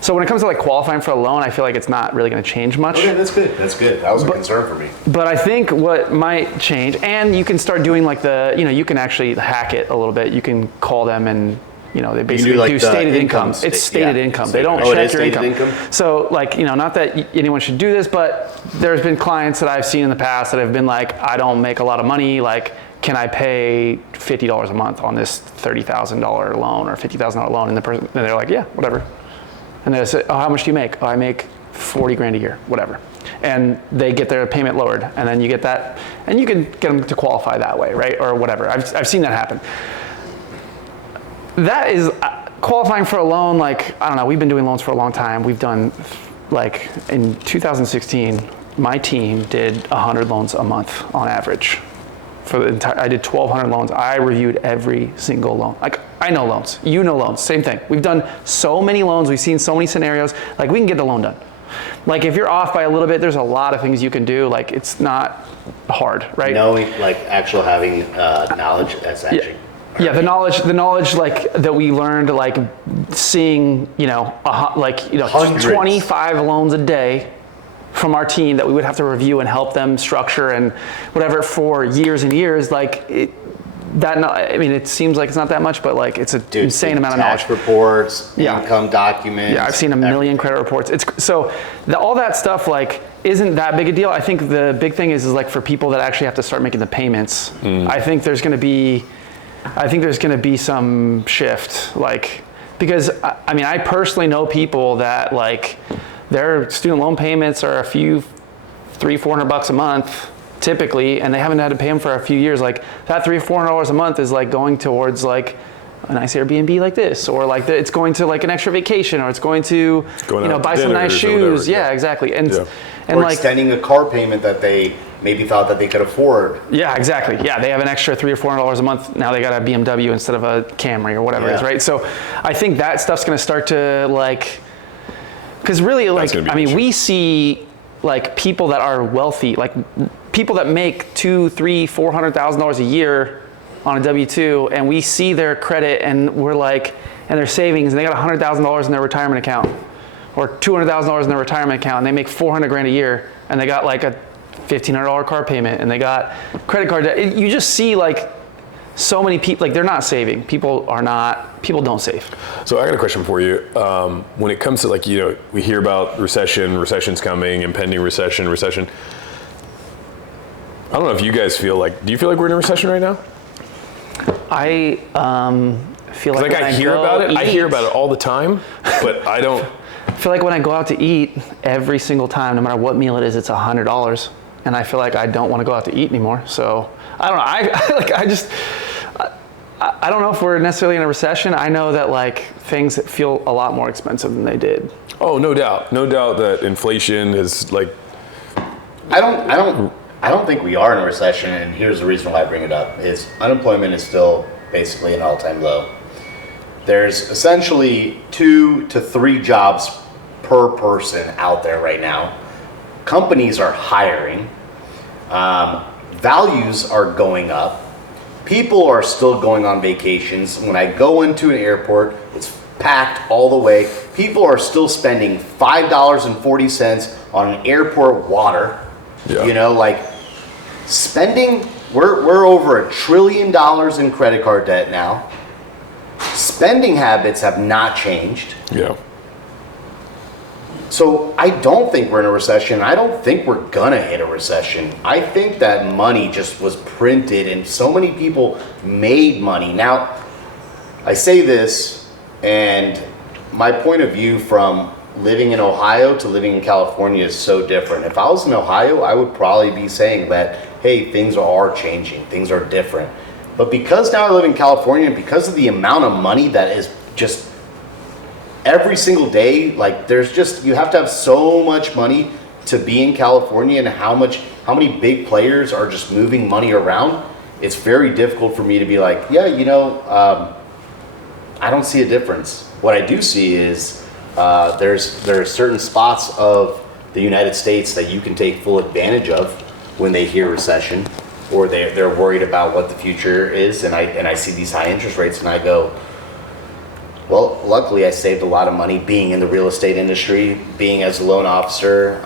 So when it comes to like qualifying for a loan, I feel like it's not really going to change much. Okay, that's good. That's good. That was a concern for me. But I think what might change, and you can start doing like you can actually hack it a little bit. You can call them and. They basically do stated income. It's stated income. They don't check your income. So like, not that anyone should do this, but there's been clients that I've seen in the past that have been like, I don't make a lot of money. Like, can I pay $50 a month on this $30,000 loan or $50,000 loan? And they're like, yeah, whatever. And they say, oh, how much do you make? Oh, I make 40 grand a year, whatever. And they get their payment lowered, and then you get that, and you can get them to qualify that way, right? Or whatever. I've seen that happen. That is qualifying for a loan. Like, I don't know, we've been doing loans for a long time. We've done, like, in 2016, my team did 100 loans a month on average. I did 1,200 loans. I reviewed every single loan. Like, I know loans. You know loans. Same thing. We've done so many loans. We've seen so many scenarios. Like, we can get the loan done. Like, if you're off by a little bit, there's a lot of things you can do. Like, it's not hard, right? Knowing, like, actual having knowledge, that's actually... Yeah, the knowledge like that we learned, like seeing, 25 loans a day from our team that we would have to review and help them structure and whatever for years and years. Like it seems like it's not that much, but like it's an insane amount of knowledge. Tax reports, income documents. Yeah, I've seen a million credit reports. All that stuff like isn't that big a deal. I think the big thing is like for people that actually have to start making the payments. I think there's going to be some shift, like, because I personally know people that like their student loan payments are a few $300-400 a month typically, and they haven't had to pay them for a few years. Like that $300-400 a month is like going towards like a nice Airbnb like this, or like it's going to like an extra vacation, or it's going to Going out buy to some nice dinners or shoes. whatever. Yeah, exactly. And or like extending a car payment that they maybe thought that they could afford. yeah, exactly. Yeah, they have an extra $300 or $400 a month. Now they got a BMW instead of a Camry or whatever it is, right? So I think that stuff's going to start to like, because really, like, gonna be I mean, an issue. we see like people that are wealthy, like people that make $200,000, $300,000, $400,000 a year on a W-2, and we see their credit, and we're like, and their savings, and they got $100,000 in their retirement account, or $200,000 in their retirement account, and they make $400,000 a year, and they got like a $1,500 car payment, and they got credit card debt. You just see like so many people, like they're not saving. People don't save. So I got a question for you. When it comes to like, we hear about recession's coming, impending recession. I don't know if you guys do you feel like we're in a recession right now? I feel like when I hear about it. I hear about it all the time, but I don't. I feel like when I go out to eat, every single time, no matter what meal it is, it's $100, and I feel like I don't want to go out to eat anymore. So I don't know. I don't know if we're necessarily in a recession. I know that like things feel a lot more expensive than they did. Oh, no doubt that inflation is like. I don't think we are in a recession, and here's the reason why I bring it up: is unemployment is still basically an all-time low. There's essentially 2 to 3 jobs per person out there right now. Companies are hiring. Values are going up. People are still going on vacations. When I go into an airport, it's packed all the way. People are still spending $5.40 on an airport water. Yeah. Like spending, we're over $1 trillion in credit card debt now. Spending habits have not changed. Yeah. So I don't think we're in a recession. I don't think we're gonna hit a recession. I think that money just was printed and so many people made money. Now, I say this, and my point of view from living in Ohio to living in California is so different. If I was in Ohio, I would probably be saying that, hey, things are changing, things are different. But because now I live in California, and because of the amount of money that is just every single day, like you have to have so much money to be in California, and how many big players are just moving money around. It's very difficult for me to be like, yeah, I don't see a difference. What I do see is there are certain spots of the United States that you can take full advantage of when they hear recession, or they're worried about what the future is, and I see these high interest rates, and I go, well, luckily I saved a lot of money being in the real estate industry, being as a loan officer,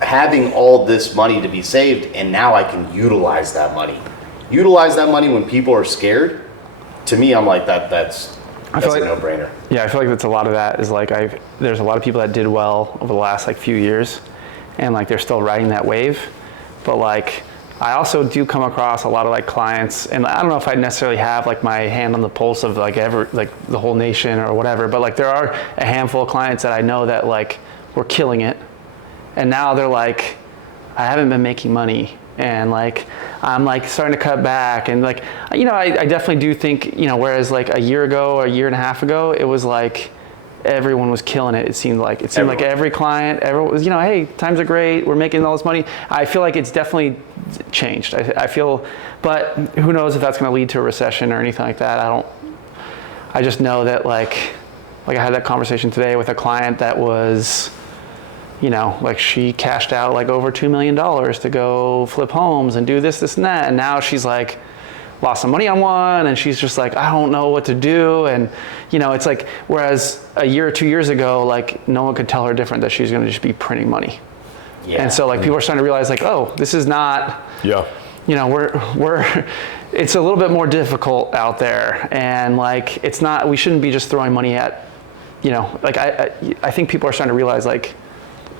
having all this money to be saved, and now I can utilize that money. Utilize that money when people are scared. To me, I'm like, that's a no-brainer. Yeah, I feel like that's a lot of that is like there's a lot of people that did well over the last like few years, and like they're still riding that wave. But like I also do come across a lot of like clients, and I don't know if I necessarily have like my hand on the pulse of like the whole nation or whatever, but like there are a handful of clients that I know that like were killing it, and now they're like, I haven't been making money, and like I'm like starting to cut back, and like I definitely do think whereas like a year ago or a year and a half ago it was like everyone was killing it. It seemed like every client, everyone was hey, times are great, we're making all this money. I feel like it's definitely changed. I feel, but who knows if that's going to lead to a recession or anything like that. I just know that like I had that conversation today with a client that was like she cashed out like over $2 million to go flip homes and do this and that, and now she's like lost some money on one, and she's just like, I don't know what to do. And it's like, whereas a year or 2 years ago, like no one could tell her different, that she's going to just be printing money. Yeah. And so like people are starting to realize like, oh, this is not, we're it's a little bit more difficult out there, and like it's not, we shouldn't be just throwing money at, like I think people are starting to realize like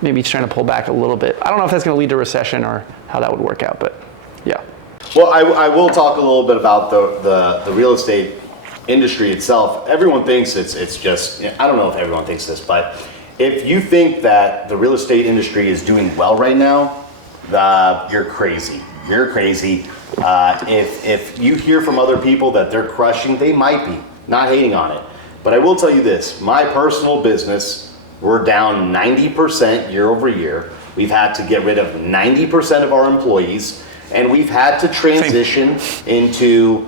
maybe it's trying to pull back a little bit. I don't know if that's going to lead to recession or how that would work out, but yeah. Well, I will talk a little bit about the real estate industry itself. Everyone thinks it's just, I don't know if everyone thinks this, but if you think that the real estate industry is doing well right now, you're crazy. You're crazy. If you hear from other people that they're crushing, they might be, not hating on it. But I will tell you this, my personal business, we're down 90% year over year. We've had to get rid of 90% of our employees, and we've had to transition into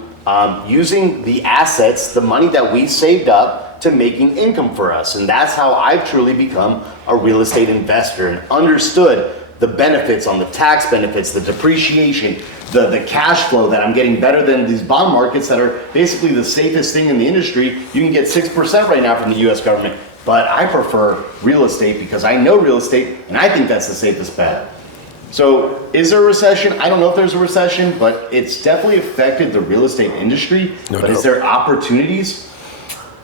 using the assets, the money that we saved up, to making income for us. And that's how I've truly become a real estate investor and understood the benefits on the tax benefits, the depreciation, the cash flow that I'm getting better than these bond markets that are basically the safest thing in the industry. You can get 6% right now from the US government, but I prefer real estate because I know real estate and I think that's the safest bet. So is there a recession? I don't know if there's a recession, but it's definitely affected the real estate industry. But is there opportunities?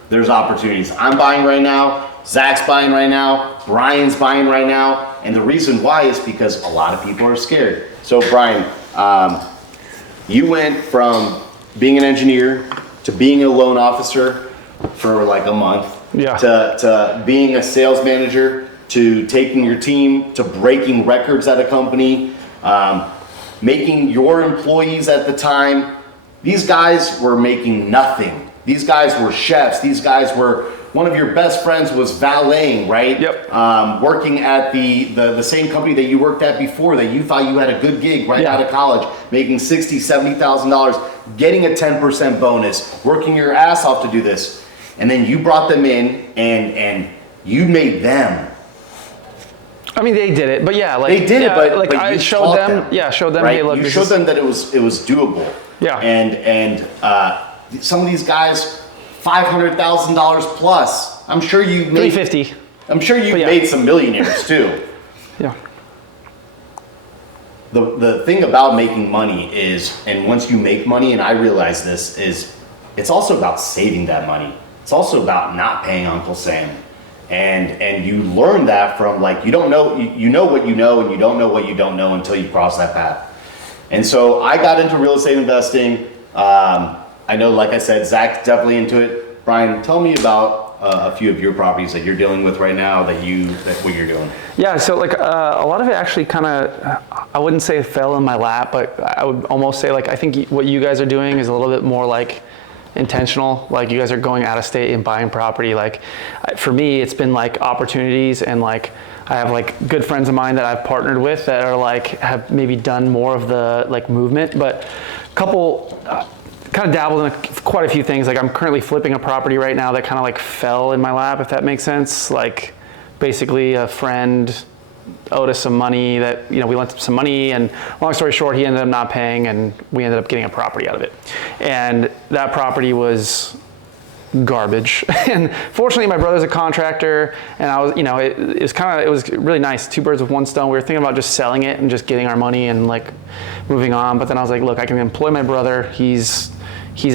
There's opportunities. I'm buying right now, Zach's buying right now, Brian's buying right now, and the reason why is because a lot of people are scared. So Brian, you went from being an engineer to being a loan officer for like a month, to being a sales manager, to taking your team to breaking records at a company, making your employees at the time. These guys were making nothing. These guys were chefs. These guys were, one of your best friends was valeting, right? Yep. Working at the same company that you worked at before, that you thought you had a good gig right out of college, making $60,000, $70,000, getting a 10% bonus, working your ass off to do this. And then you brought them in and you made them. I mean, they did it, but yeah, like they did it, but I you showed them, right? hey, look, you showed them that it was doable. Yeah. And some of these guys, $500,000 plus. I'm sure you made $350. I'm sure you made some millionaires too. Yeah. The thing about making money is, and once you make money, and I realize this, is it's also about saving that money. It's also about not paying Uncle Sam. And you learn that from, like, you don't know, you know what you know, and you don't know what you don't know until you cross that path. And so I got into real estate investing. I know, like I said, Zach's definitely into it. Brian, tell me about a few of your properties that you're dealing with right now, that what you're doing. Yeah, so like a lot of it actually kind of, I wouldn't say it fell in my lap, but I would almost say, like, I think what you guys are doing is a little bit more like intentional. Like, you guys are going out of state and buying property. Like, for me, it's been like opportunities, and like I have like good friends of mine that I've partnered with that are like, have maybe done more of the like movement, but a couple kind of dabbled in quite a few things. Like, I'm currently flipping a property right now that kind of like fell in my lap, if that makes sense. Like, basically a friend owed us some money that, we lent him some money, and long story short, he ended up not paying, and we ended up getting a property out of it. And that property was garbage. And fortunately, my brother's a contractor, and I was, it was really nice. Two birds with one stone. We were thinking about just selling it and just getting our money and like moving on. But then I was like, look, I can employ my brother. He's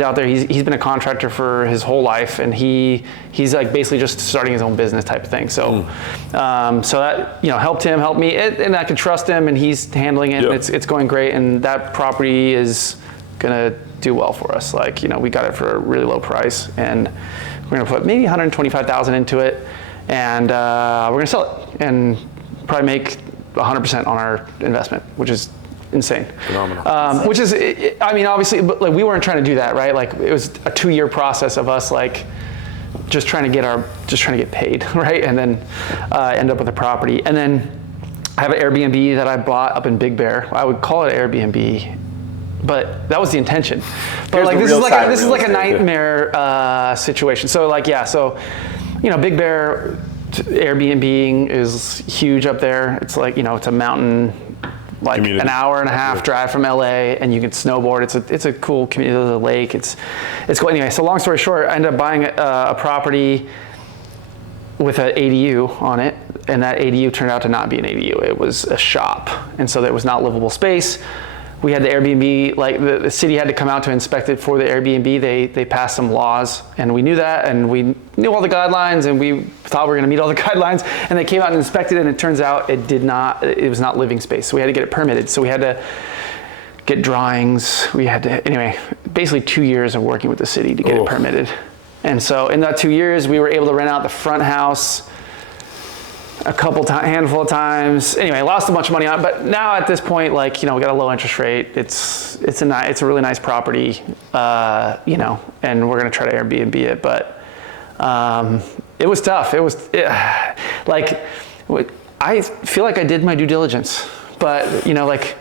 out there. He's been a contractor for his whole life, and he's like basically just starting his own business type of thing. So, so that helped him, helped me, and I could trust him, and he's handling it. And it's going great, and that property is gonna do well for us. Like, we got it for a really low price, and we're gonna put maybe $125,000 into it, and we're gonna sell it and probably make 100% on our investment, which is insane. Phenomenal. Which is, I mean, obviously, but like, we weren't trying to do that, right? Like, it was a 2-year process of us like just trying to get paid, right? And then end up with a property. And then I have an Airbnb that I bought up in Big Bear. I would call it Airbnb, but that was the intention. But like, this is like a nightmare situation. So like, Big Bear Airbnb is huge up there. It's like, it's a mountain, like community. An hour and a half drive from LA, and you can snowboard. It's a cool community. There's a lake. It's cool. Anyway, so long story short, I ended up buying a property with an ADU on it, and that ADU turned out to not be an ADU. It was a shop, and so there was not livable space. We had the Airbnb, like the city had to come out to inspect it for the Airbnb. They passed some laws, and we knew that, and we knew all the guidelines, and we thought we were gonna meet all the guidelines, and they came out and inspected it, and it turns out it was not living space. So we had to get it permitted. So we had to get drawings. Anyway, basically 2 years of working with the city to get it permitted. And so in that 2 years, we were able to rent out the front house. handful of times. Anyway, lost a bunch of money on it, but now at this point, like, we got a low interest rate. It's a really nice property, and we're gonna try to Airbnb it, but it was tough. I feel like I did my due diligence, but like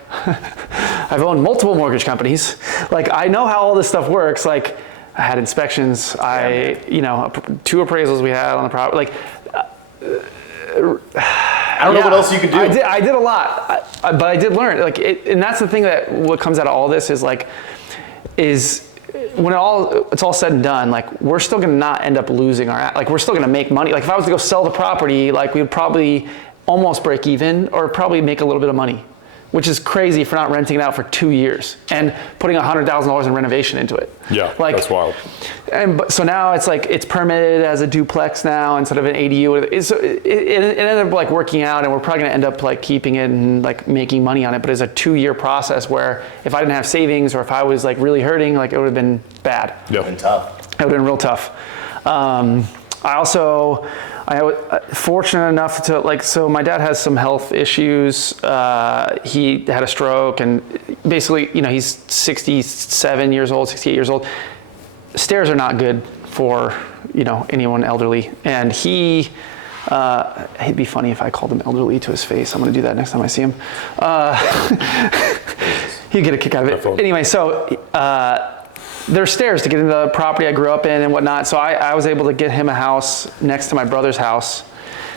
I've owned multiple mortgage companies. Like, I know how all this stuff works. Like, I had inspections. Two appraisals we had on the property. Like, I don't know what else you could do. I did a lot, but I did learn. Like, and that's the thing what comes out of all this is when it's all said and done, like, we're still gonna not end up losing we're still gonna make money. Like, if I was to go sell the property, like, we would probably almost break even or probably make a little bit of money, which is crazy for not renting it out for 2 years and putting $100,000 in renovation into it. Yeah, like, that's wild. So now it's like, it's permitted as a duplex now instead of an ADU. It ended up like working out, and we're probably gonna end up like keeping it and like making money on it. But it's a 2-year process where if I didn't have savings or if I was like really hurting, like, it would have been bad. Yeah, been tough. It would have been real tough. I was fortunate enough to so my dad has some health issues. He had a stroke, and basically, he's 67 years old, 68 years old. Stairs are not good for, anyone elderly. And it'd be funny if I called him elderly to his face. I'm gonna do that next time I see him. He'd get a kick out of it. Anyway, so, there's stairs to get into the property I grew up in and whatnot. So I was able to get him a house next to my brother's house.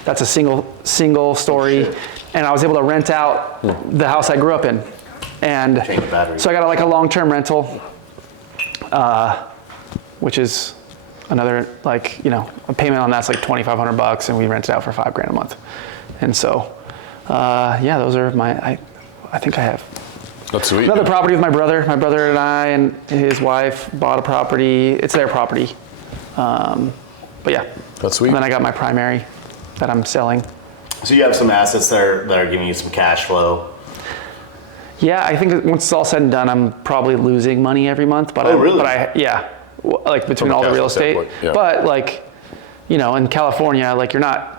That's a single story. And I was able to rent out the house I grew up in. And so I got like a long-term rental, which is another, like, a payment on that's like $2,500, and we rent it out for $5,000 a month. And so, those are I think I have. That's sweet. Another property with my brother. My brother and I and his wife bought a property. It's their property. But yeah. That's sweet. And then I got my primary that I'm selling. So you have some assets that are giving you some cash flow. Yeah, I think that once it's all said and done, I'm probably losing money every month. But really? Like between all the real estate. Yeah. But like, in California, like, you're not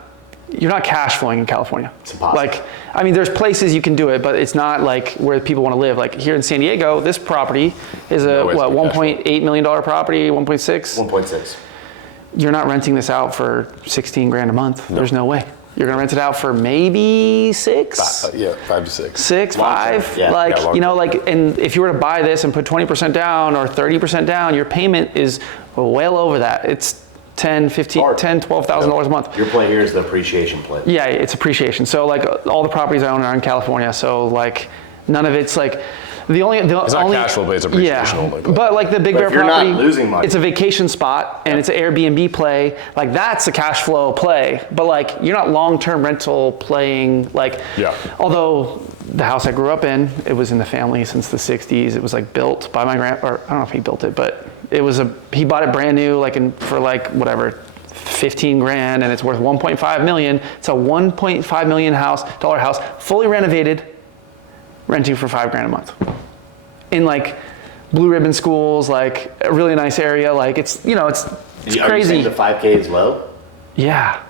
cash flowing in California. It's impossible. Like, I mean, there's places you can do it, but it's not like where people want to live. Like here in San Diego, this property is $1.8 million property, 1.6. 1.6. You're not renting this out for $16,000 a month. No. There's no way. You're gonna rent it out for maybe 6. 5 to 6. 6, 5. Yeah. And if you were to buy this and put 20% down or 30% down, your payment is well over that. It's $12,000 a month. Your play here is the appreciation play. Yeah, it's appreciation. So like all the properties I own are in California. So like none of it's like It's not cash flow, but it's appreciation only. But like the Big Bear you're property, not losing money. it's a vacation spot and it's an Airbnb play. Like that's a cash flow play. But like you're not long-term rental playing. Like, although the house I grew up in, it was in the family since the 60s. It was like built by my or I don't know if he built it, but it was he bought it brand new, like for like whatever, $15,000, and it's worth $1.5 million. It's a $1.5 million dollar house, fully renovated, renting for $5,000 a month. In like blue ribbon schools, like a really nice area. Like it's it's crazy. Are you saying the 5K is low? Yeah.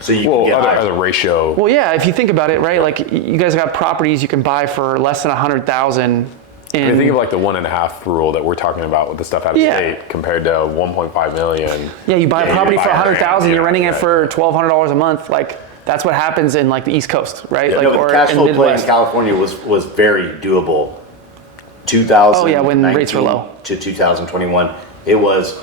So you can get as a ratio. Well, yeah. If you think about it, right? Like you guys got properties you can buy for less than $100,000. I mean, think of like the 1.5 rule that we're talking about with the stuff out of state compared to 1.5 million. Yeah, you buy a property for $100,000, you're renting it for $1,200 a month. Like that's what happens in like the East Coast, right? Yeah, like the cash flow play in California was very doable. 2000. Oh yeah, when rates were low. To 2021, it was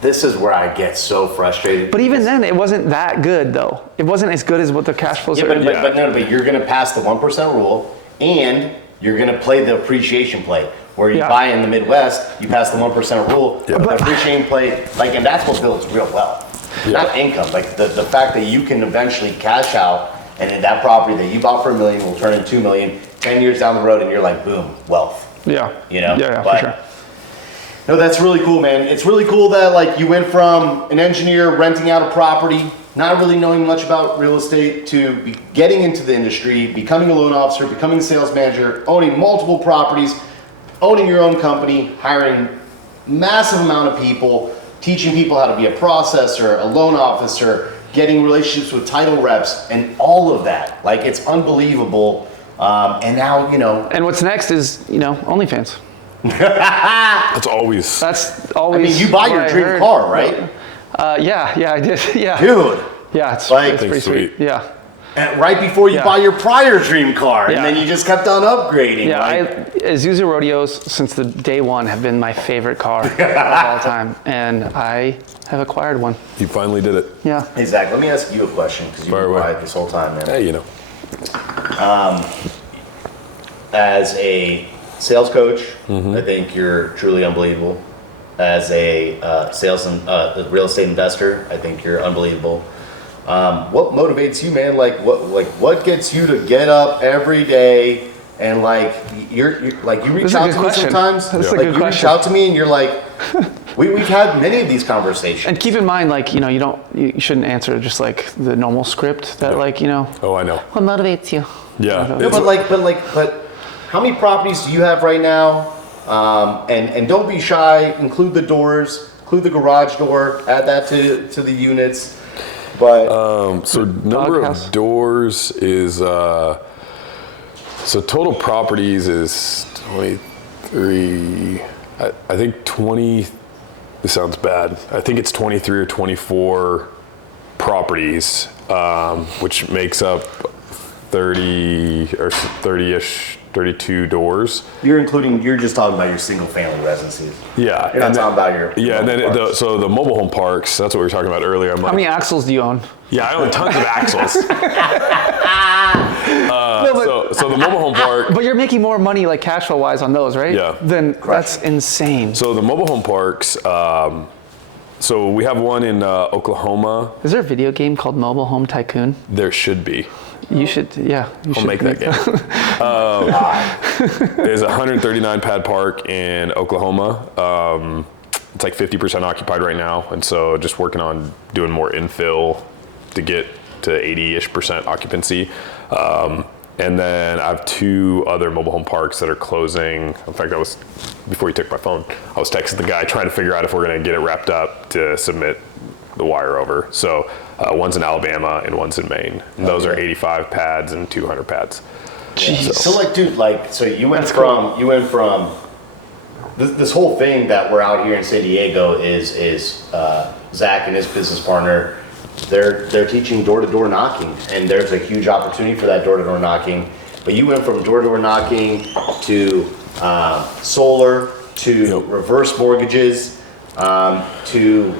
this is where I get so frustrated. But even then, it wasn't that good though. It wasn't as good as what the cash flows are. But you're going to pass the 1% rule, and you're going to play the appreciation play. Where you buy in the Midwest, you pass the 1% rule, the appreciation play, and that's what builds real wealth. Yeah. Not income, like the fact that you can eventually cash out, and then that property that you bought for $1 million will turn into $2 million 10 years down the road, and you're like, boom, wealth. Yeah. Yeah, but, for sure. No, that's really cool, man. It's really cool that like you went from an engineer renting out a property, not really knowing much about real estate, to getting into the industry, becoming a loan officer, becoming a sales manager, owning multiple properties, owning your own company, hiring massive amount of people, teaching people how to be a processor, a loan officer, getting relationships with title reps and all of that. Like, it's unbelievable. And now, And what's next is, OnlyFans. That's always. That's I always. mean, you buy your what I dream heard. car, right? Yeah, I did. Yeah. Dude. Yeah, it's Like- pretty sweet. Sweet. Yeah. And right before you Yeah. buy your prior dream car, and Yeah. then you just kept on upgrading. Yeah, like, Isuzu Rodeos since the day one have been my favorite car of all time, and I have acquired one. You finally did it. Yeah. Hey, Zach, let me ask you a question, because you've Fire been away. quiet this whole time, man. Hey, As a sales coach, I think you're truly unbelievable. As a sales and real estate investor, I think you're unbelievable. What motivates you, man? What gets you to get up every day and you're like, you reach That's a out good to me question. sometimes? That's a like good you question. reach out to me and you're like, we've had many of these conversations. And keep in mind, you shouldn't answer just like the normal script that Oh, I know. what motivates you? Yeah. No, but how many properties do you have right now? And don't be shy. Include the doors. Include the garage door. Add that to the units. But So number Doghouse. of doors is so total properties is 23. I think 20. This sounds bad. I think it's 23 or 24 properties, which makes up 30 or 30ish, 32 doors. you're just talking about your single family residencies. Yeah. You're not and talking about your Yeah, and then parks. so the mobile home parks. That's what we were talking about earlier. I'm How like, many axles do you own? yeah, I own tons of axles. So the mobile home park. But you're making more money like cash flow wise on those, right? Yeah. Then that's insane. So the mobile home parks. So we have one in Oklahoma. Is there a video game called Mobile Home Tycoon? There should be. You should, yeah. You I'll should make that game. There's a 139 pad park in Oklahoma. It's like 50% occupied right now, and so just working on doing more infill to get to 80-ish% occupancy. And then I have 2 other mobile home parks that are closing. In fact, before you took my phone, I was texting the guy trying to figure out if we're going to get it wrapped up to submit the wire over. So one's in Alabama and one's in Maine. And those are 85 pads and 200 pads. Jeez. So dude, so you went from this whole thing that we're out here in San Diego is Zach and his business partner. They're teaching door-to-door knocking, and there's a huge opportunity for that door-to-door knocking. But you went from door-to-door knocking to solar to reverse mortgages to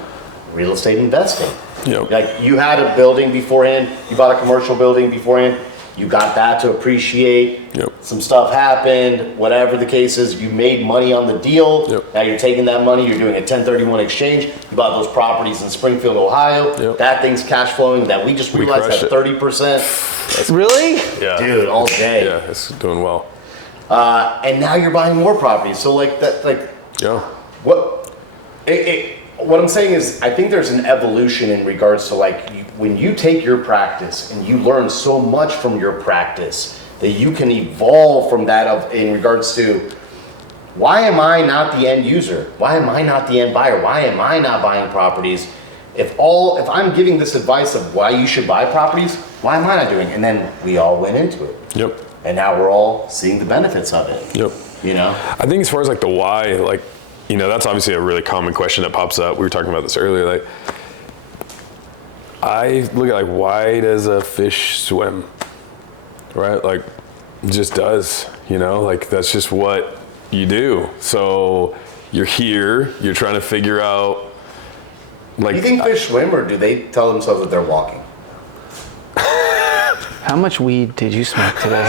real estate investing. Yep. Like, you had a building beforehand, you bought a commercial building beforehand, you got that to appreciate. Yep. Some stuff happened, whatever the case is, you made money on the deal. Yep. Now you're taking that money, you're doing a 1031 exchange. You bought those properties in Springfield, Ohio. Yep. That thing's cash flowing that we just realized crushed at it. 30%. Really? Yeah. Dude, all day. Yeah, it's doing well. And now you're buying more properties. So Yeah. what I'm saying is, I think there's an evolution in regards to when you take your practice and you learn so much from your practice that you can evolve from that in regards to, why am I not the end user? Why am I not the end buyer? Why am I not buying properties? If I'm giving this advice of why you should buy properties, why am I not doing it? And then we all went into it. Yep. And now we're all seeing the benefits of it. Yep. I think as far as the why, that's obviously a really common question that pops up. We were talking about this earlier. I look at why does a fish swim? Right? It just does, that's just what you do. So you're here, you're trying to figure out you think fish swim, or do they tell themselves that they're walking? How much weed did you smoke today?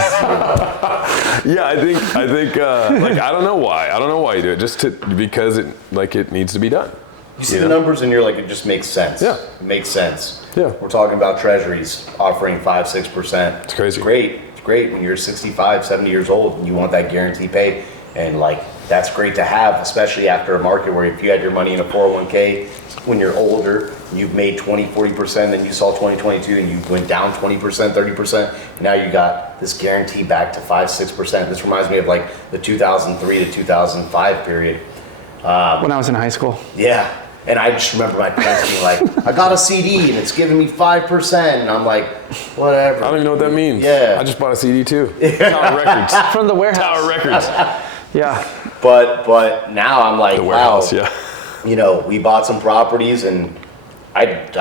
Yeah, I think I don't know why. I don't know why you do it. Just because it needs to be done. You see the numbers and you're like, it just makes sense. Yeah. It makes sense. Yeah. We're talking about treasuries offering 5-6%. It's crazy. It's great when you're 65, 70 years old and you want that guaranteed pay. And that's great to have, especially after a market where if you had your money in a 401k, when you're older, you've made 20, 40%, then you saw 2022 and you went down 20%, 30%. And now you got this guarantee back to 5-6%. This reminds me of the 2003 to 2005 period. When I was in high school. Yeah. And I just remember my parents being like, I got a CD and it's giving me 5%. And I'm like, whatever. I don't even know what that means. Yeah. I just bought a CD too. Tower Records. From the warehouse. Tower Records. Yeah. But now I'm like, The warehouse, wow. yeah. You know, we bought some properties and I'd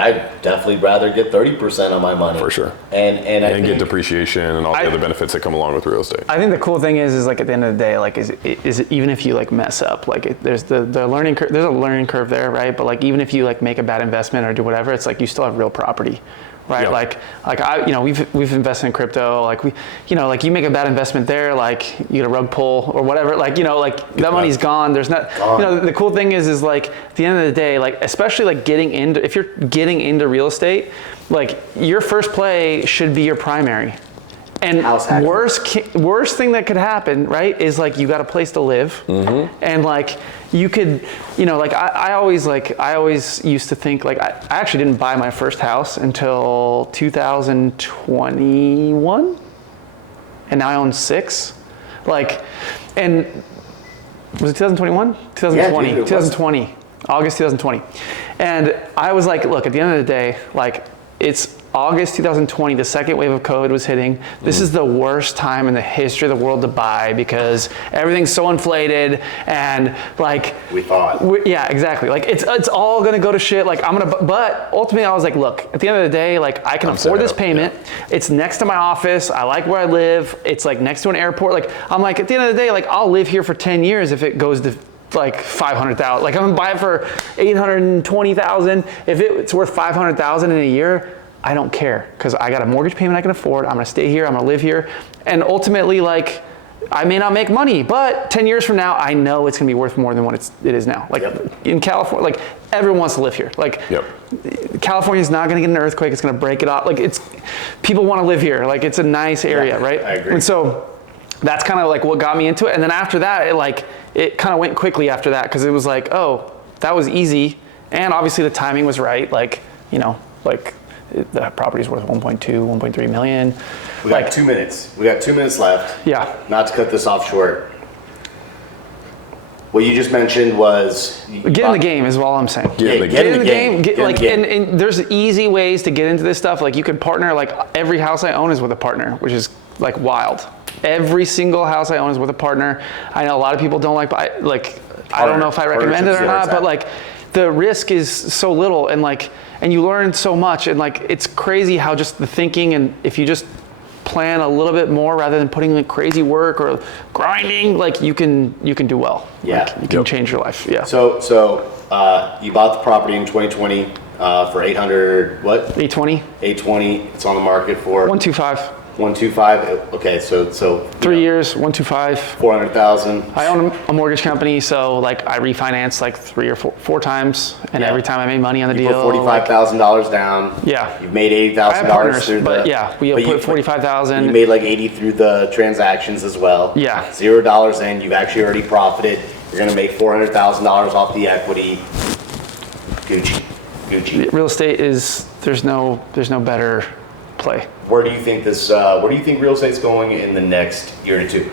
definitely rather get 30% on my money. For sure. And I And think, get depreciation and all the other benefits that come along with real estate. I think the cool thing is like at the end of the day, like is it, even if you like mess up, like there's the learning curve, there's a learning curve there, right? But like even if you like make a bad investment or do whatever, it's like you still have real property, right? Yeah. Like I, you know, we've invested in crypto, like we, you know, like you make a bad investment there, like you get a rug pull or whatever, like, you know, like that money's gone. There's not, you know, the cool thing is like at the end of the day, like especially like if you're getting into real estate, like your first play should be your primary. And worst thing that could happen, right, is like you got a place to live, and like you could, you know, like I always used to think like I actually didn't buy my first house until 2021, and now I own 6, like, and was it 2021? 2020, Yeah, dude, 2020, August 2020, and I was like, look, at the end of the day, like it's August 2020, the second wave of COVID was hitting. This is the worst time in the history of the world to buy because everything's so inflated and like yeah, exactly. Like it's all gonna go to shit. Like but ultimately I was like, look, at the end of the day, like I can afford this payment. Yeah. It's next to my office. I like where I live. It's like next to an airport. Like I'm like, at the end of the day, like I'll live here for 10 years if it goes to like 500,000. Like I'm gonna buy it for 820,000. If it's worth 500,000 in a year, I don't care because I got a mortgage payment I can afford. I'm gonna stay here. I'm gonna live here, and ultimately, like, I may not make money, but 10 years from now, I know it's gonna be worth more than what it is now. Like in California, like everyone wants to live here. Like California's not gonna get an earthquake. It's gonna break it off. Like people want to live here. Like it's a nice area, right? I agree. And so that's kind of like what got me into it. And then after that, it kind of went quickly after that because it was like, oh, that was easy, and obviously the timing was right. Like, you know, like. The property's worth 1.2, 1.3 million. We got 2 minutes. We got 2 minutes left. Yeah. Not to cut this off short. What you just mentioned was get in the game is all I'm saying. Get in the game. And there's easy ways to get into this stuff. Like you can partner. Like every house I own is with a partner, which is like wild. Every single house I own is with a partner. I know a lot of people don't like I don't know if I recommend it or not, but like the risk is so little and you learn so much, and like it's crazy how just the thinking, and if you just plan a little bit more rather than putting in crazy work or grinding, like you can do well. Yeah, like, you can change your life. Yeah. So you bought the property in 2020 for 800 what? 820. 820. It's on the market for 125. 125. Okay, so 3 years, 125. 400,000. I own a mortgage company, so like I refinanced like 3 or 4 times, and every time I made money on the deal, put $45,000 down. Yeah, you've made $80,000 through but we put 45,000. You made like 80 through the transactions as well. Yeah, $0 in. You've actually already profited. You're gonna make $400,000 off the equity. Gucci. Real estate is there's no better play. Where do you think real estate's going in the next year or two?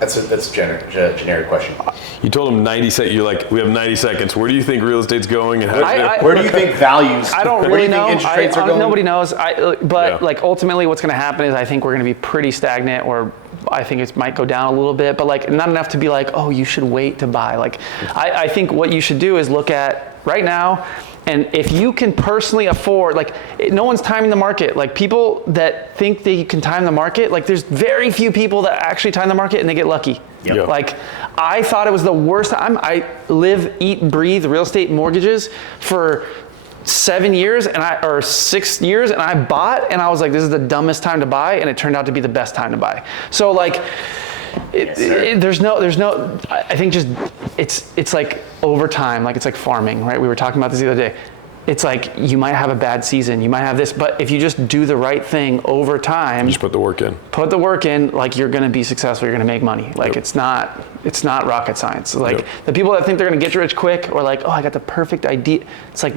That's a generic question. You told him 90 seconds. You're like, we have 90 seconds. Where do you think real estate's going? And where do you think values? I don't where really do you know. think interest rates are going? Nobody knows. Like ultimately, what's going to happen is I think we're going to be pretty stagnant, or I think it might go down a little bit, but like not enough to be like, oh, you should wait to buy. Like I think what you should do is look at right now. And if you can personally afford, like no one's timing the market. Like people that think they can time the market, like there's very few people that actually time the market and they get lucky. Yep. Like I thought it was the worst time. I live, eat, breathe real estate mortgages for 7 years or 6 years, and I bought, and I was like, this is the dumbest time to buy, and it turned out to be the best time to buy. So like, there's no. I think just it's like over time, like it's like farming, right? We were talking about this the other day. It's like you might have a bad season, you might have this, but if you just do the right thing over time, just put the work in. Put the work in, like you're gonna be successful, you're gonna make money. Like it's not rocket science. Like the people that think they're gonna get rich quick, or like, oh, I got the perfect idea. It's like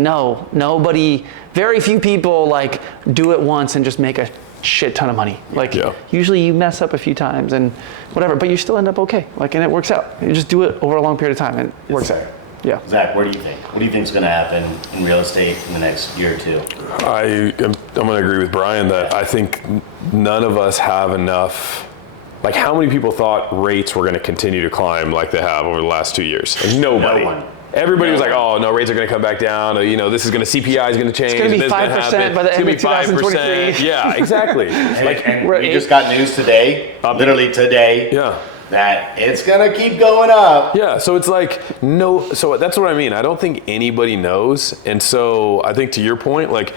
very few people like do it once and just make a shit ton of money. Like usually you mess up a few times and whatever, but you still end up okay. Like, and it works out. You just do it over a long period of time and it works out. Yeah. Zach, what do you think? What do you think is going to happen in real estate in the next year or two? I'm going to agree with Brian that I think none of us have enough. Like, how many people thought rates were going to continue to climb like they have over the last 2 years? Like, nobody. No one. Everybody was like, "Oh no, rates are going to come back down. Or, you know, this is going to CPI is going to change. It's going to be this is gonna 5% happen. by the It's end gonna of be 2023. Yeah, exactly. And we're we at just 8. got news today, literally today, Yeah. that it's going to keep going up. Yeah, so it's like, no, so that's what I mean. I don't think anybody knows. And so I think to your point, like,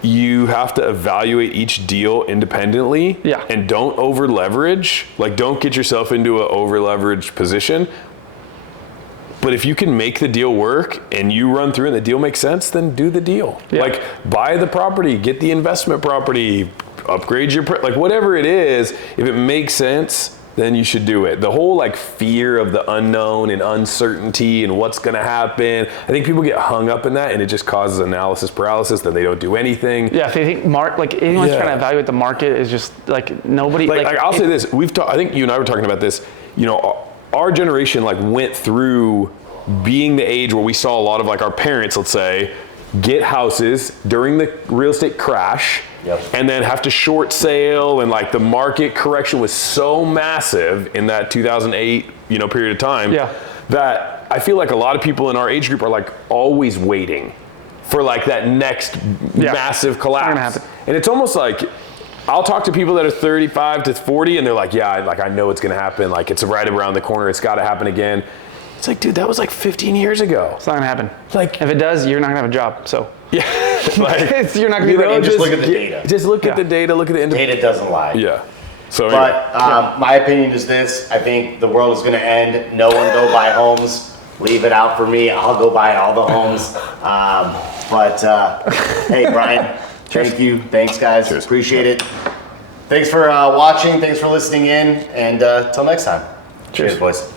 you have to evaluate each deal independently. Yeah. And don't over leverage. Like, don't get yourself into an over leveraged position. But if you can make the deal work and you run through and the deal makes sense, then do the deal. Yeah. Like, buy the property, get the investment property, upgrade your, like, whatever it is, if it makes sense, then you should do it. The whole like fear of the unknown and uncertainty and what's going to happen, I think people get hung up in that, and it just causes analysis paralysis. Then they don't do anything. Yeah, if they think anyone's trying to evaluate the market is just like nobody. Like I'll say this: I think you and I were talking about this. You know, our generation like went through being the age where we saw a lot of like our parents, let's say, get houses during the real estate crash. Yep. And then have to short sale, and like the market correction was so massive in that 2008, period of time, that I feel like a lot of people in our age group are like always waiting for like that next massive collapse. It's gonna happen. And it's almost like I'll talk to people that are 35 to 40 and they're like, yeah, like I know it's going to happen. Like it's right around the corner. It's got to happen again. It's like, dude, that was like 15 years ago. It's not gonna happen. Like, if it does, you're not gonna have a job. So yeah, like, you're not gonna be ready. Just look at the data. Just look at the data. Look at the Data doesn't lie. Yeah. So, But my opinion is this: I think the world is going to end. No one go buy homes. Leave it out for me. I'll go buy all the homes. Hey, Brian, thank you. Thanks, guys. Cheers. Appreciate it. Thanks for watching. Thanks for listening in. And till next time. Cheers boys.